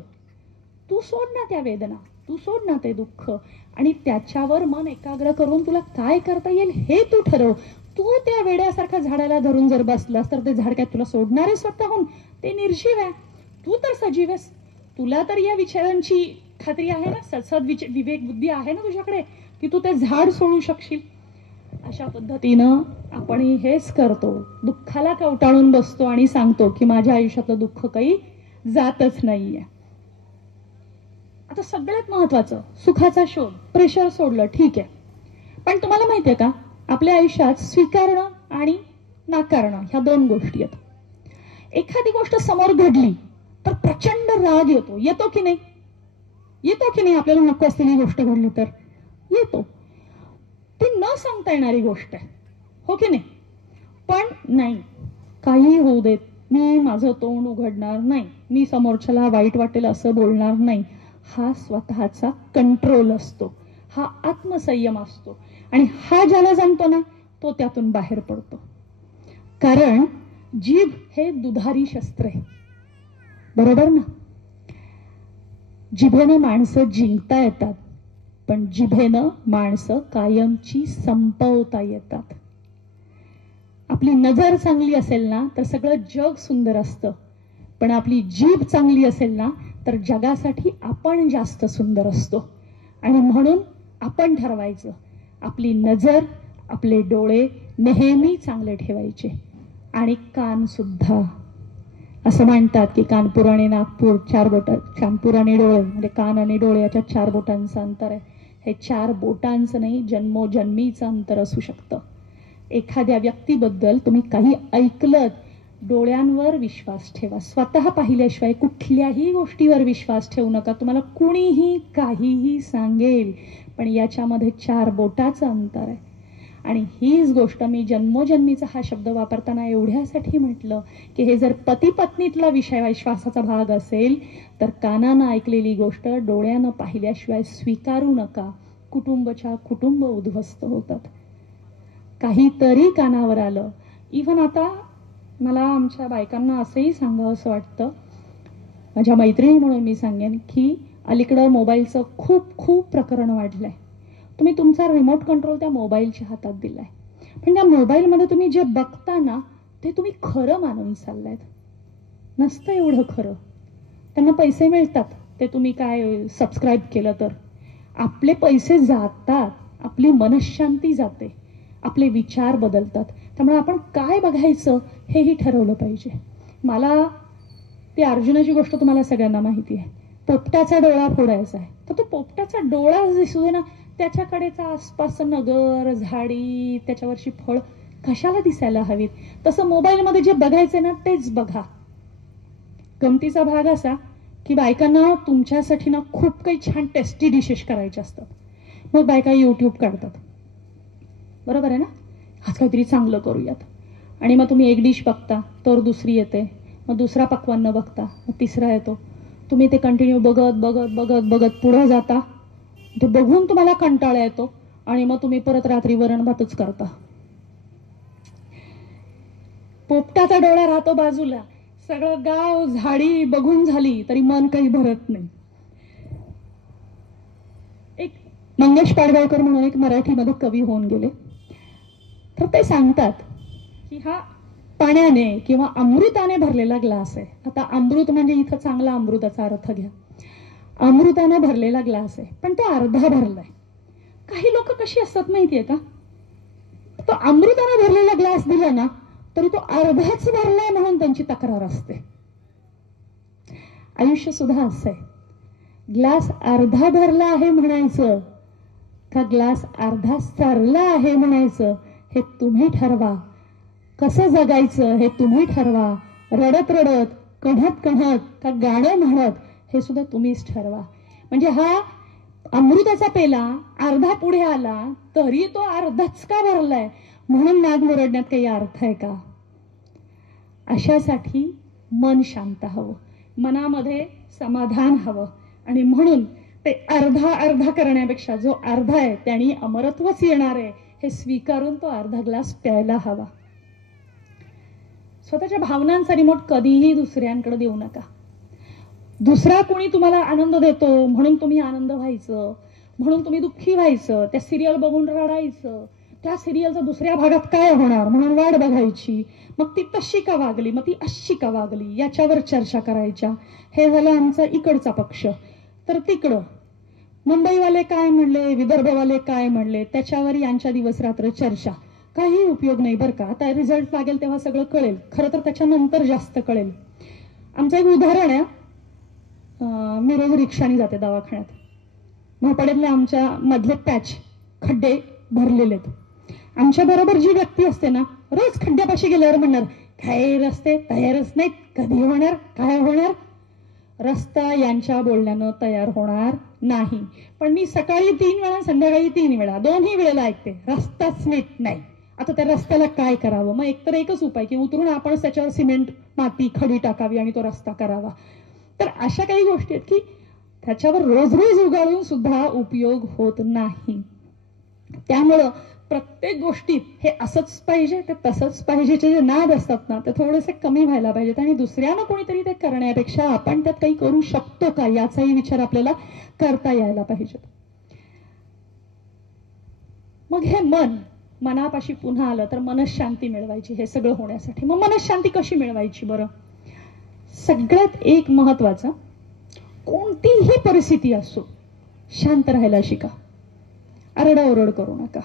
तू सोड ना त्या वेदना, तू सोड ना ते दुःख, आणि त्याच्यावर मन एकाग्र करून तुला काय करता येईल हे तू ठरव. तू त्या वेड्यासारखा झाडाला धरून जर बसलास तर ते झाड काय तुला सोडणार आहे स्वतःहून? ते निर्जीव आहे, तू तर सजीव आहेस. तुला तर या विचारांची खात्री आहे ना, विवेक बुद्धी आहे ना तुझ्याकडे, की तू ते झाड सोडू शकशील. अशा पद्धतीनं आपण हेच करतो, दुःखाला कवटाळून बसतो आणि सांगतो की माझ्या आयुष्यातलं दुःख काही जातच नाहीये. आता सगळ्यात महत्वाचं, सुखाचा शोध, प्रेशर सोडलं, ठीक आहे, पण तुम्हाला माहितीये का, आपल्या आयुष्यात स्वीकारणं आणि नाकारणं ह्या दोन गोष्टी आहेत. एखादी गोष्ट समोर घडली तर प्रचंड राग येतो, येतो की नाही? येतो की नाही? आपल्याला नको असलेली गोष्ट घडली तर येतो. ती न सांगता येणारी गोष्ट आहे, हो की नाही? पण नाही, काही होऊ देत, मी माझं तोंड उघडणार नाही, मी समोरच्याला वाईट वाटेल असं बोलणार नाही. हा स्वतःचा कंट्रोल असतो, हा आत्मसंयम असतो, आणि हा ज्याला जमतो ना तो त्यातून बाहेर पडतो. कारण जीभ हे दुधारी शस्त्र आहे, बरोबर ना? जिभेनं माणसं जिंकता येतात, पण जिभेनं माणसं कायमची संपवता येतात. आपली नजर चांगली असेल ना तर सगळं जग सुंदर असतं, पण आपली जीभ चांगली असेल ना तर जगासाठी आपण जास्त सुंदर असतो. आणि म्हणून आपण ठरवायचं, आपली नजर, आपले डोळे नेहमी चांगले ठेवायचे, आणि कान सुद्धा. असं म्हणतात की कानपूर आणि नागपूर 4 बोट, कानपूर आणि डोळे म्हणजे कान आणि डोळे याच्यात 4 बोटांचं अंतर आहे. हे 4 बोटांचं नाही, जन्मोजन्मीचं अंतर असू शकतं. एखाद्या व्यक्तीबद्दल तुम्ही काही ऐकलत, डोळ्यांवर विश्वास ठेवा, स्वतः पाहिल्याशिवाय कुठल्याही गोष्टीवर विश्वास ठेवू नका. तुम्हाला कुणीही काहीही सांगेल, पण याच्यामध्ये 4 बोटाचं अंतर आहे. आणि हीच गोष्ट मी जन्मोजन्मीचा हा शब्द वापरताना एवढ्यासाठी म्हटलं की हे जर पती पत्नीतला विश्वासाचा भाग असेल तर कानानं ऐकलेली गोष्ट डोळ्यानं पाहिल्याशिवाय स्वीकारू नका. कुटुंब उद्ध्वस्त होतात. काहीतरी कानावर आलं, इव्हन आता मला आमच्या बायकांना असंही सांगावं असं वाटतं, माझ्या मैत्रिणी म्हणून मी सांगेन की अलीकडं मोबाईलचं खूप प्रकरण वाढलंय. तुम्ही तुमचा रिमोट कंट्रोल त्या मोबाईलच्या हातात दिलाय, पण त्या मोबाईलमध्ये तुम्ही जे बघता ना ते तुम्ही खरं मानून चाललायत. नसतं एवढं खरं. त्यांना पैसे मिळतात, ते तुम्ही काय सबस्क्राईब केलं तर. आपले पैसे जातात, आपली मनःशांती जाते, आपले विचार बदलतात. त्यामुळे आपण काय बघायचं हेही ठरवलं पाहिजे. मला ती अर्जुनाची गोष्ट तुम्हाला सगळ्यांना माहिती आहे. पोपटाचा डोळा फोडायचा आहे, तर तो पोपटाचा डोळा दिसू दे ना, त्याच्याकडेचा आसपास नगर, झाडी, त्याच्यावरची फळ कशाला दिसायला हवीत? तसं मोबाईलमध्ये जे बघायचं ना तेच बघा. गमतीचा भाग असा की बायकांना तुमच्यासाठी ना खूप काही छान टेस्टी डिशेस करायचे असतात. मग बायका यूट्यूब काढतात, बरोबर आहे ना, आज काहीतरी चांगलं करूयात. आणि मग तुम्ही एक डिश बघता तर दुसरी येते, मग दुसरा पक्वान न बघता मग तिसरा येतो. तुम्ही ते कंटिन्यू बघत पुढे जाता. ते बघून तुम्हाला कंटाळा येतो आणि मग तुम्ही परत रात्री वरण भातच करता. पोपटाचा डोळा राहतो बाजूला, सगळं गाव झाडी बघून झाली तरी मन काही भरत नाही. एक मंगेश पाडगावकर म्हणून एक मराठीमध्ये कवी होऊन गेले, तर ते सांगतात की हा पाण्याने किंवा अमृताने भरलेला ग्लास आहे. आता अमृत म्हणजे इथं चांगला अमृताचा अर्थ घ्या. अमृताने भरलेला ग्लास आहे, पण तो अर्धा भरलाय. काही लोक कशी असतात माहितीये का, तो अमृताने भरलेला ग्लास दिला ना तरी तो अर्धाच भरलाय म्हणून त्यांची तक्रार असते. आयुष्य सुद्धा असं आहे. ग्लास अर्धा भरला आहे म्हणायचं का ग्लास अर्धा सरला आहे म्हणायचं हे तुम्ही ठरवा. कसं जगायचं हे तुम्ही ठरवा. रडत कढत कढत का गाणं म्हणत हे सुद्धा तुम्हीच ठरवा. म्हणजे हा अमृताचा पेला अर्धा पुढे आला तरी तो अर्धाच का भरलाय म्हणून नाग मुरडण्यात काही अर्थ आहे का? अशासाठी मन शांत हवं, मनामध्ये समाधान हवं आणि म्हणून ते अर्धा अर्धा करण्यापेक्षा जो अर्धा आहे त्यांनी अमरत्वच येणार आहे हे स्वीकारून तो अर्धा ग्लास प्यायला हवा. स्वतःच्या भावनांचा रिमोट कधीही दुसऱ्यांकडे देऊ नका. दुसरा कोणी तुम्हाला आनंद देतो म्हणून तुम्ही आनंद व्हायचं, म्हणून तुम्ही दुःखी व्हायचं, त्या सिरियल बघून रडायचं, त्या सिरियलचा दुसऱ्या भागात काय होणार म्हणून वाट बघायची, मग ती तशी का वागली, मग ती अशी का वागली याच्यावर चर्चा करायच्या. हे झालं आमचा इकडचा पक्ष. तर तिकडं मुंबईवाले काय म्हणले, विदर्भवाले काय म्हणले, त्याच्यावर यांच्या दिवस रात्र चर्चा. काही उपयोग नाही बरं का. आता रिझल्ट लागेल तेव्हा सगळं कळेल. खरं तर त्याच्यानंतर जास्त कळेल. आमचं एक उदाहरण आहे. मी रोज रिक्षाने जाते दवाखान्यात. मोपाड्यातले आमच्या मधले पॅच खड्डे भरलेले आहेत. आमच्या बरोबर जी व्यक्ती असते ना रोज खड्ड्यापाशी गेल्यावर म्हणणार काय रस्ते तयारच नाहीत, कधी होणार, काय होणार. रस्ता यांच्या बोलण्यानं तयार होणार नाही. पण मी सकाळी 3 वेळा संध्याकाळी 3 वेळा दोन्ही वेळेला ऐकते रस्ताच नीट नाही. आता त्या रस्त्याला काय करावं? मग एकतर एकच उपाय की उतरून आपण त्याच्यावर सिमेंट माती खडी टाकावी आणि तो रस्ता करावा. तर अशा काही गोष्टी आहेत की त्याच्यावर रोज रोज उगाळून सुद्धा उपयोग होत नाही. त्यामुळं प्रत्येक गोष्टीत हे असंच पाहिजे ते तसंच पाहिजेचे जे नाद असतात ना ते थोडेसे कमी व्हायला पाहिजेत आणि दुसऱ्यानं कोणीतरी ते करण्यापेक्षा आपण त्यात काही करू शकतो का याचाही विचार आपल्याला करता यायला पाहिजे. मग हे मनापाशी पुन्हा आलं तर मनशांती मिळवायची. हे सगळं होण्यासाठी मग मनशांती कशी मिळवायची बरं? सगळ्यात एक महत्वाचा, कोणतीही परिस्थिती असो शांत राहायला शिका. आरडाओरड करू नका.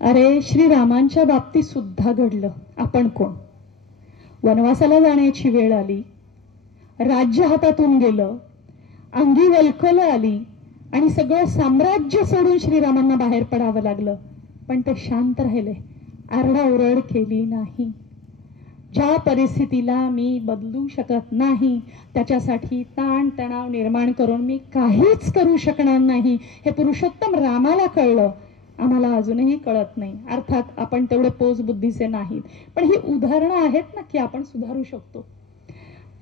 अरे श्रीरामांच्या बाबतीत सुद्धा घडलं. आपण कोण? वनवासाला जाण्याची वेळ आली, राज्य हातातून गेलं, अंगी वल्कलं आली आणि सगळं साम्राज्य सोडून श्रीरामांना बाहेर पडावं लागलं. पण ते शांत राहिले, आरडाओरड केली नाही. ज्या परिस्थितीला मी बदलू शकत नाही त्याच्यासाठी ताण तणाव निर्माण करून मी काहीच करू शकणार नाही हे पुरुषोत्तम रामाला कळलं. आम्हाला अजूनही कळत नाही. अर्थात आपण तेवढे पोच बुद्धीचे नाहीत, पण ही उदाहरणं आहेत ना की आपण सुधारू शकतो.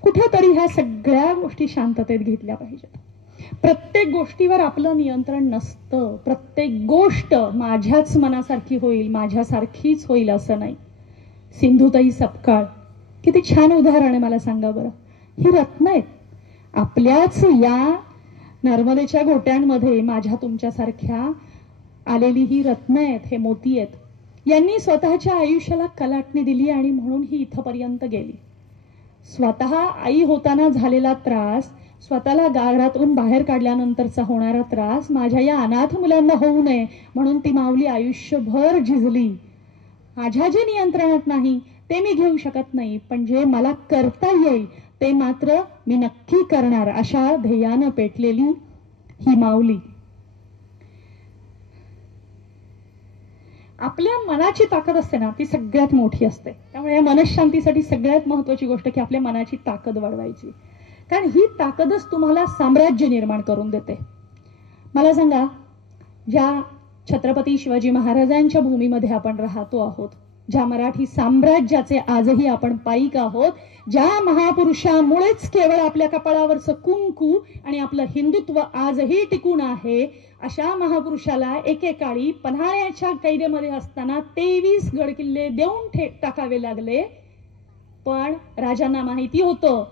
कुठेतरी ह्या सगळ्या गोष्टी शांततेत घेतल्या पाहिजेत. प्रत्येक गोष्टीवर आपलं नियंत्रण नसतं. प्रत्येक गोष्ट माझ्याच मनासारखी होईल, माझ्यासारखीच होईल असं नाही. सिंधुताई सपकाळ किती छान उदाहरण आहे. मला सांगा बरं, ही रत्न आहेत. आपल्याच या नर्मदेच्या गोट्यांमध्ये माझ्या तुमच्यासारख्या आलेली ही रत्न आहेत, हे मोती आहेत. यांनी स्वतःच्या आयुष्याला कलाटणी दिली आणि म्हणून ही इथपर्यंत गेली. स्वतः आई होताना झालेला त्रास, स्वतःला गारातून बाहेर काढल्यानंतरचा होणारा त्रास माझ्या या अनाथ मुलांना होऊ नये म्हणून ती माऊली आयुष्यभर झिजली. माझ्या जे नियंत्रणात नाही ते मी घेऊ शकत नाही, पण जे मला करता येईल ते मात्र मी नक्की करणार, अशा ध्येयानं पेटलेली ही माऊली. आपल्या मनाची ताकद असते ना ती सगळ्यात मोठी असते. त्यामुळे या मनशांतीसाठी सगळ्यात महत्वाची गोष्ट की आपल्या मनाची ताकद वाढवायची. कारण ही ताकदच तुम्हाला साम्राज्य निर्माण करून देते. मला सांगा, ज्या छत्रपती शिवाजी महाराजांच्या भूमीमध्ये आपण राहतो आहोत, ज्या मराठी साम्राज्याचे आजही आपण पाईक आहोत, ज्या महापुरुषामुळेच केवळ आपल्या कपाळावरचं कुंकू आणि आपलं हिंदुत्व आजही टिकून आहे, अशा महापुरुषाला एकेकाळी पन्हाळ्याच्या कैदेमध्ये असताना 23 गडकिल्ले देऊन टाकावे लागले. पण राजांना माहिती होतं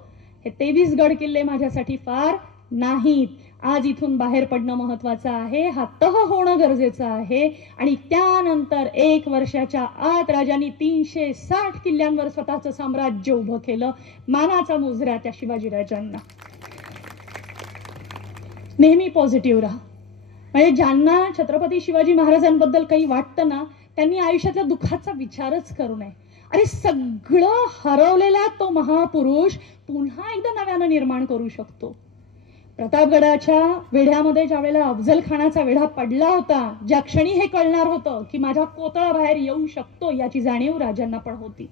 हे 23 गडकिल्ले माझ्यासाठी फार नाहीत. आज इथून बाहेर पडणं महत्वाचं आहे, हा तह होणं गरजेचं आहे. आणि त्यानंतर 1 वर्षाच्या आत राजांनी 360 किल्ल्यांवर स्वतःचं साम्राज्य उभं केलं. मानाचा मुजरा त्या शिवाजीराजांना. नेहमी पॉझिटिव्ह राहा. म्हणजे ज्यांना छत्रपती शिवाजी महाराजांबद्दल काही वाटतं ना त्यांनी आयुष्यातल्या दुःखाचा विचारच करू नये. अरे सगळं हरवलेला तो महापुरुष पुन्हा एकदा नव्यानं निर्माण करू शकतो. प्रतापगडाच्या वेढ्यामध्ये ज्या वेळेला अफजल खानाचा वेढा पडला होता, ज्या क्षणी हे कळणार होतं की माझा कोतळा बाहेर येऊ शकतो याची जाणीव राजांना पण होती.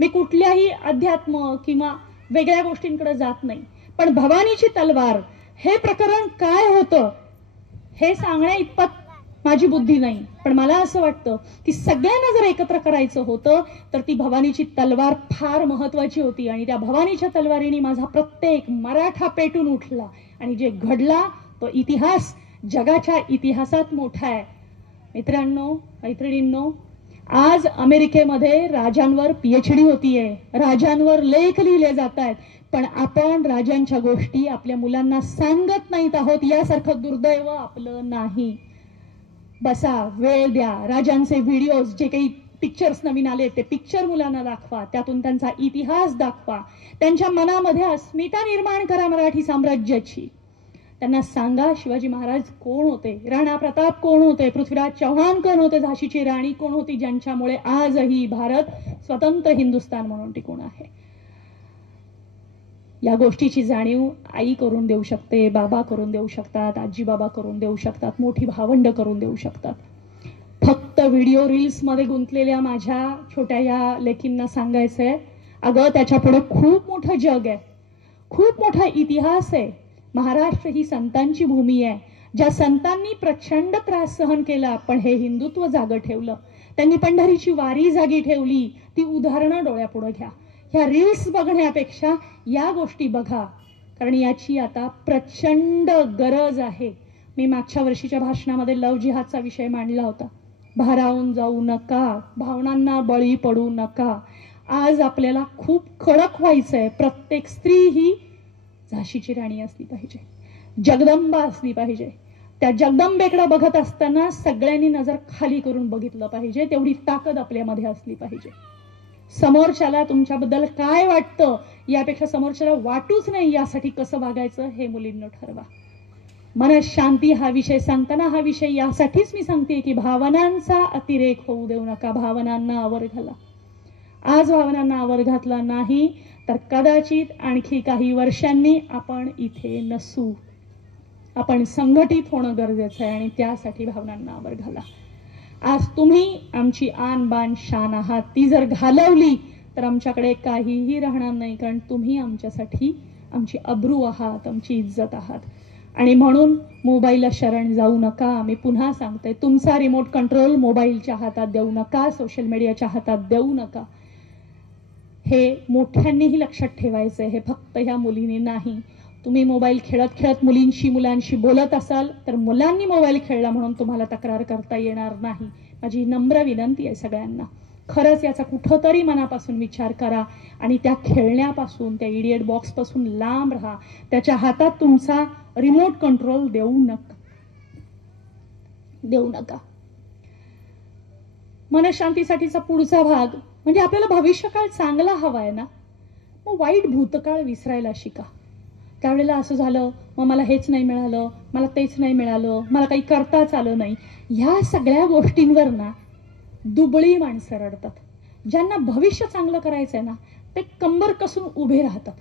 मी कुठल्याही अध्यात्म किंवा वेगळ्या गोष्टींकडे जात नाही, पण भवानीची तलवार हे प्रकरण काय होतं हे सांगण्या इतपत माझी बुद्धी नाही. पण मला असं वाटतं की सगळ्यांना जर एकत्र करायचं होतं तर ती भवानीची तलवार फार महत्वाची होती. आणि त्या भवानीच्या तलवारीने माझा प्रत्येक मराठा पेटून उठला आणि जे घडला तो इतिहास जगाच्या इतिहासात मोठा आहे. मित्रांनो, मैत्रिणींनो, आज अमेरिकेमध्ये राजांवर PhD होतीये, राजांवर लेख लिहिले जात आहेत, पण आपण राजांच्या गोष्टी आपल्या मुलांना सांगत नाहीत आहोत. यासारखं दुर्दैव आपलं नाही. बसा, वेळ द्या, राजांचे व्हिडिओज, जे काही पिक्चर्स नवीन आले ते पिक्चर मुलांना दाखवा, त्यातून त्यांचा इतिहास दाखवा, त्यांच्या मनामध्ये अस्मिता निर्माण करा मराठी साम्राज्याची. त्यांना सांगा शिवाजी महाराज कोण होते, राणा प्रताप कोण होते, पृथ्वीराज चव्हाण कोण होते, झाशीची राणी कोण होती, ज्यांच्यामुळे आजही भारत स्वतंत्र हिंदुस्थान म्हणून टिकून आहे. या गोष्टीची जाणीव आई करून देऊ शकते, बाबा करून देऊ शकतात, आजी बाबा करून देऊ शकतात, मोठी भावंड करून देऊ शकतात. फक्त व्हिडिओ रील्स मध्ये गुंतलेल्या माझ्या छोट्या या लेकींना सांगायचंय, अगं त्याच्या पुढे खूप मोठं जग आहे, खूप मोठा इतिहास आहे. महाराष्ट्र ही संतांची भूमी आहे, ज्या संतांनी प्रचंड त्रास सहन केला पण हे हिंदुत्व जागं ठेवलं. त्यांनी पंढरीची वारी जागी ठेवली. ती उदाहरणं डोळ्यापुढे घ्या. ह्या रील्स बघण्यापेक्षा या गोष्टी बघा, कारण याची आता प्रचंड गरज आहे. मी मागच्या वर्षीच्या भाषणामध्ये लव जिहादचा विषय मांडला होता. भारावून जाऊ नका, भावनांना बळी पडू नका. आज आपल्याला खूप कडक व्हायचंय. प्रत्येक स्त्री ही झाशीची राणी असली पाहिजे, जगदंबा असली पाहिजे. त्या जगदंबेकडे बघत असताना सगळ्यांनी नजर खाली करून बघितलं पाहिजे. तेवढी ताकद आपल्यामध्ये असली पाहिजे. समोरच्याला तुमच्याबद्दल काय वाटतं यापेक्षा समोरच्याला वाटूच नाही यासाठी कसं वागायचं हे मुलींना ठरवा. मनशांती हा विषय सांगताना हा विषय यासाठीच मी सांगते की भावनांचा अतिरेक होऊ देऊ नका. भावनांना आवर घाला. आज भावनांना आवर घातला नाही तर कदाचित आणखी काही वर्षांनी आपण इथे नसू. आपण संघटित होणं गरजेचं आहे आणि त्यासाठी भावनांना आवर घाला. आज तुम्ही आमची आन बान शान आहात. ती जर घालवली तर आमच्याकडे काहीही राहणार नाही, कारण तुम्ही आमच्यासाठी आमची अब्रू आहात, आमची इज्जत आहात. आणि म्हणून मोबाईलला शरण जाऊ नका. मी पुन्हा सांगते, तुमचा रिमोट कंट्रोल मोबाईलच्या हातात देऊ नका, सोशल मीडियाच्या हातात देऊ नका. हे मोठ्यांनीही लक्षात ठेवायचं आहे, हे फक्त ह्या मुलींनी नाही. तुम्ही मोबाईल खेळत खेळत मुलांशी बोलत असाल तर मुलांनी मोबाईल खेळला म्हणून तुम्हाला तक्रार करता येणार नाही. माझी नम्र विनंती आहे सगळ्यांना, खरंच याचा कुठंतरी मनापासून विचार करा आणि त्या खेळण्यापासून, त्या इडियट बॉक्स पासून लांब राहा. त्याच्या हातात तुमचा रिमोट कंट्रोल देऊ नका. मनशांतीसाठीचा पुढचा भाग म्हणजे आपल्याला भविष्यकाळ चांगला हवाय ना, मग वाईट भूतकाळ विसरायला शिका. त्यावेळेला असं झालं, मग मला हेच नाही मिळालं, मला तेच नाही मिळालं, मला काही करताच आलं नाही, ह्या सगळ्या गोष्टींवर ना दुबळी माणसं रडतात. ज्यांना भविष्य चांगलं करायचंय ना ते कंबर कसून उभे राहतात.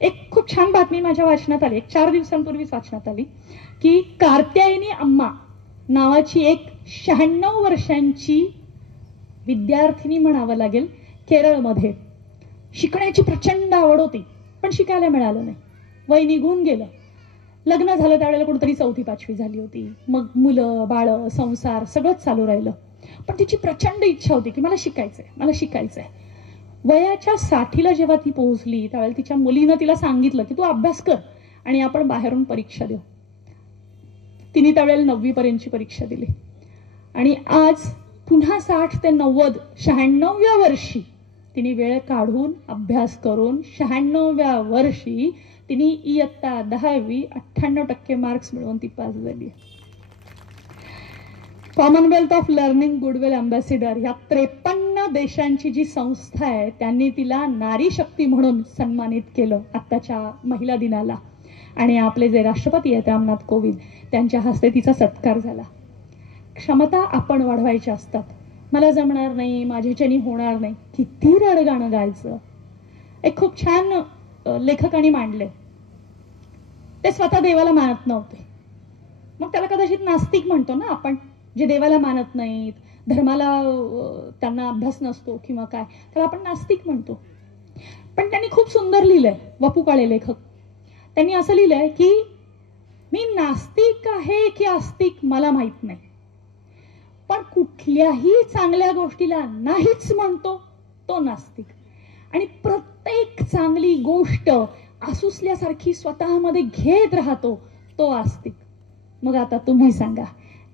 एक खूप छान बातमी माझ्या वाचनात आली, 4 दिवसांपूर्वीच वाचनात आली, की कात्यायनी अम्मा नावाची एक 96 वर्षांची विद्यार्थिनी म्हणावं लागेल, केरळमध्ये शिकण्याची प्रचंड आवड होती पण शिकायला मिळालं नाही. वय निघून गेलं, लग्न झालं त्यावेळेला कुठेतरी 4वी-5वी झाली होती. मग मुलं बाळ संसार सगळंच चालू राहिलं, पण तिची प्रचंड इच्छा होती की मला शिकायचंय. वयाच्या 60ला जेव्हा ती पोहोचली त्यावेळेला तिच्या मुलीनं तिला सांगितलं की तू अभ्यास कर आणि आपण बाहेरून परीक्षा देऊ. तिने त्यावेळेला 9वी पर्यंतची परीक्षा दिली आणि आज पुन्हा 60 ते 90 96व्या वर्षी तिने वेळ काढून अभ्यास करून 96व्या वर्षी तिने इयत्ता 10वी 98% मार्क्स मिळवून ती पास झाली. Commonwealth of learning goodwill ambassador या 53 देशांची जी संस्था आहे त्यांनी तिला नारी शक्ती म्हणून सन्मानित केलं आत्ताच्या महिला दिनाला. आणि आपले जे राष्ट्रपती आहेत रामनाथ कोविंद त्यांच्या हस्ते तिचा सत्कार झाला. क्षमता आपण वाढवायच्या असतात. मला जमणार नाही, माझ्याच्यानी होणार नाही, किती रडगाणं गायचं. एक खूप छान लेखकांनी मांडले, ते स्वतः देवाला मानत नव्हते. मग त्याला कदाचित नास्तिक म्हणतो ना आपण, जे देवाला मानत नाहीत, धर्माला त्यांना अभ्यास नसतो किंवा काय, तर आपण नास्तिक म्हणतो. पण त्यांनी खूप सुंदर लिहिलंय, वपू काळे लेखक, त्यांनी असं लिहिलंय की मी नास्तिक आहे की आस्तिक मला माहित नाही, पण कुठल्याही चांगल्या गोष्टीला नाहीच म्हणतो तो नास्तिक, आणि प्रत्येक चांगली गोष्ट आसुसल्यासारखी स्वतःमध्ये घेत राहतो तो आस्तिक. मग आता तुम्ही सांगा,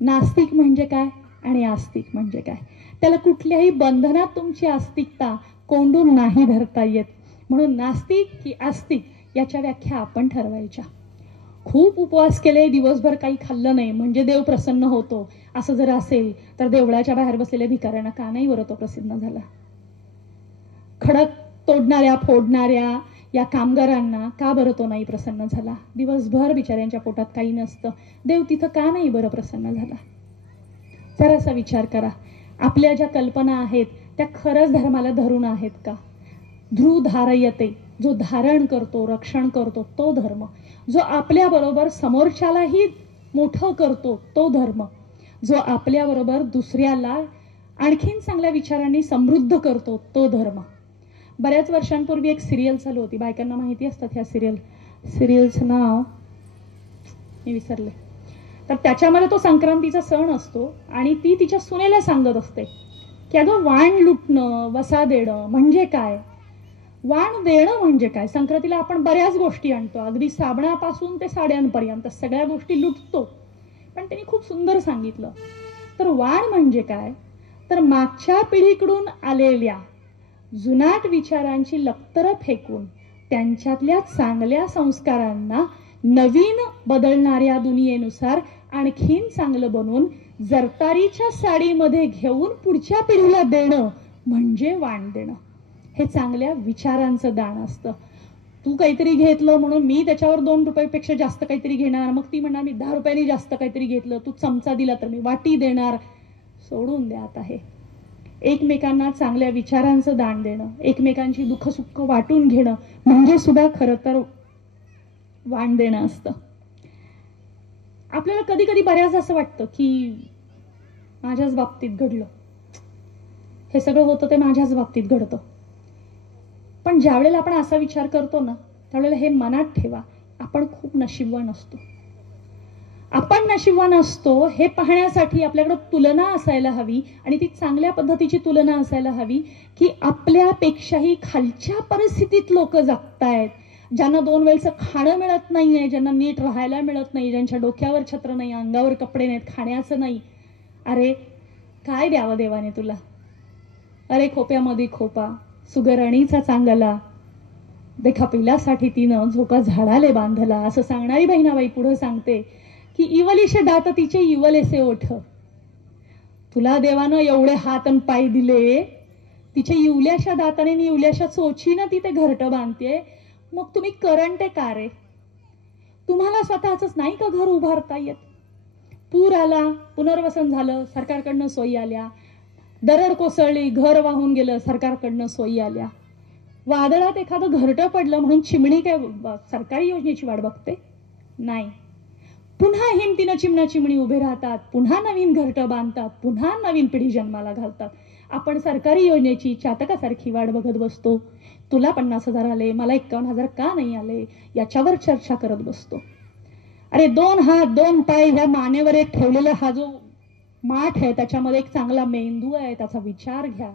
नास्तिक म्हणजे काय आणि आस्तिक म्हणजे काय? त्याला कुठल्याही बंधनात तुमची आस्तिकता कोंडून नाही धरता येत. म्हणून नास्तिक की आस्तिक याच्या व्याख्या आपण ठरवायच्या. खूप उपवास केले, दिवसभर काही खाल्लं नाही म्हणजे देव प्रसन्न होतो, असं जर असेल तर देवळाच्या बाहेर बसलेल्या भिकाऱ्यांना का नाही बरं तो प्रसन्न झाला? खडक तोडणाऱ्या फोडणाऱ्या या कामगारांना का बरं तो नाही प्रसन्न झाला? दिवसभर बिचाऱ्यांच्या पोटात काही नसतं, देव तिथं का नाही बरं प्रसन्न झाला? जरासा विचार करा. आपल्या ज्या कल्पना आहेत त्या खरंच धर्माला धरून आहेत का? ध्रुव धारयते, जो धारण करतो, रक्षण करतो तो धर्म. जो आपल्याबरोबर समोरच्यालाही मोठं करतो तो धर्म. जो आपल्याबरोबर दुसऱ्याला आणखीन चांगल्या विचारांनी समृद्ध करतो तो धर्म. बऱ्याच वर्षांपूर्वी एक सिरियल चालू होती, बायकांना माहिती असतात ह्या सिरियलचं नाव मी विसरले. तर त्याच्यामध्ये तो संक्रांतीचा सण असतो आणि ती तिच्या सुनेला सांगत असते की अगं वाण लुटणं, वसा देणं म्हणजे काय? वाण देणं म्हणजे काय? संक्रांतीला आपण बऱ्याच गोष्टी आणतो, अगदी साबणापासून ते साड्यांपर्यंत सगळ्या गोष्टी लुटतो. पण त्यांनी खूप सुंदर सांगितलं. तर वाण म्हणजे काय? तर मागच्या पिढीकडून आलेल्या जुनाट विचारांची लक्तरं फेकून त्यांच्यातल्या चांगल्या संस्कारांना नवीन बदलणाऱ्या दुनियेनुसार आणखीन चांगलं बनवून जरतारीच्या साडीमध्ये घेऊन पुढच्या पिढीला देणं म्हणजे वाण देणं. हे चांगल्या विचारांचं दान असतं. तू काहीतरी घेतलं म्हणून मी त्याच्यावर 2 रुपयापेक्षा जास्त काहीतरी घेणार, मग ती म्हणणार मी 10 रुपयांनी जास्त काहीतरी घेतलं, तू चमचा दिला तर मी वाटी देणार. सोडून द्या आता हे. एकमेकांना चांगल्या विचारांचं दान देणं, एकमेकांची दुःखसुख वाटून घेणं म्हणजे सुद्धा खरं तर वाण देणं असतं. आपल्याला कधी कधी बऱ्याच असं वाटतं की माझ्याच बाबतीत घडलं, हे सगळं होतं ते माझ्याच बाबतीत घडतं. पण ज्यावेळेला आपण असा विचार करतो ना, त्यावेळेला हे मनात ठेवा, आपण खूप नशीबवान असतो. आपण नशीबवान असतो हे पाहण्यासाठी आपल्याकडे तुलना असायला हवी, आणि ती चांगल्या पद्धतीची तुलना असायला हवी की आपल्यापेक्षाही खालच्या परिस्थितीत लोक जगतायत, ज्यांना 2 वेळचं खाणं मिळत नाहीये, ज्यांना नीट राहायला मिळत नाही, ज्यांच्या डोक्यावर छत्र नाही, अंगावर कपडे नाहीत, खाण्याचं नाही. अरे काय द्यावं देवाने तुला? अरे खोप्यामध्ये खोपा, सुगरणीचा चांगला, देखा पिलासाठी तिनं झोका झाडाले बांधला, असं सांगणारी बहिणाबाई पुढे सांगते की इवलीशे दात तिचे इवलेसे ओठ. तुला देवानं एवढे हात आणि पाय दिले, तिच्या इवल्याशा दाताने आणि इवल्याशा चोचीनं ती ते घरटं बांधते, मग तुम्ही करंटे का रे? तुम्हाला स्वतःच नाही का घर उभारता येत? पूर आला, पुनर्वसन झालं, सरकारकडनं सोयी आल्या. दरड कोसळली, घर वाहून गेलं, सरकारकडनं सोयी आल्या. वादळात एखादं घरटं पडलं म्हणून चिमणी काय सरकारी योजनेची वाट बघते? नाही. पुन्हा हिमतीनं चिमणा चिमणी उभे राहतात, पुन्हा नवीन घरटं बांधतात, पुन्हा नवीन पिढी जन्माला घालतात. आपण सरकारी योजनेची चातकासारखी वाट बघत बसतो. तुला 50,000 आले, मला 51,000 का नाही आले, याच्यावर चर्चा करत बसतो. अरे 2 हात 2 पाय ह्या मानेवर एक ठेवलेला हा जो माठ आहे, त्याच्यामध्ये एक चांगला मेंदू आहे, त्याचा विचार घ्या.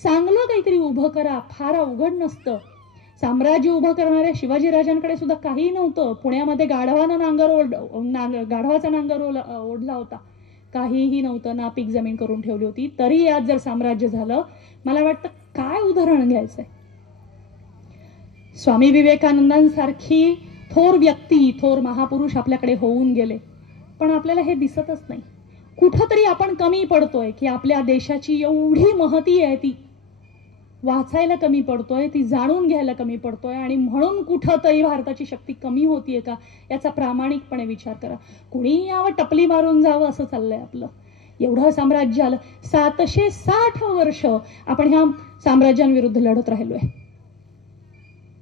चांगलं काहीतरी उभं करा. फार अवघड नसतं. साम्राज्य उभं करणाऱ्या शिवाजीराजांकडे सुद्धा काही नव्हतं. पुण्यामध्ये गाढवाचा नांगर ओढला होता, काहीही नव्हतं, नापीक जमीन करून ठेवली होती, तरी आज जर साम्राज्य झालं. मला वाटतं काय उदाहरण घ्यायचंय? स्वामी विवेकानंदांसारखी थोर व्यक्ती, थोर महापुरुष आपल्याकडे होऊन गेले, पण आपल्याला हे दिसतच नाही. कुठंतरी आपण कमी पडतोय की आपल्या देशाची एवढी महती आहे ती वाचायला कमी पडतोय, ती जाणून घ्यायला कमी पडतोय, आणि म्हणून कुठंतरी भारताची शक्ती कमी होतीये का याचा प्रामाणिकपणे विचार करा. कुणी यावं टपली मारून जावं असं चाललंय आपलं. एवढं साम्राज्य आलं, 760 वर्ष आपण ह्या साम्राज्यांविरुद्ध लढत राहिलोय,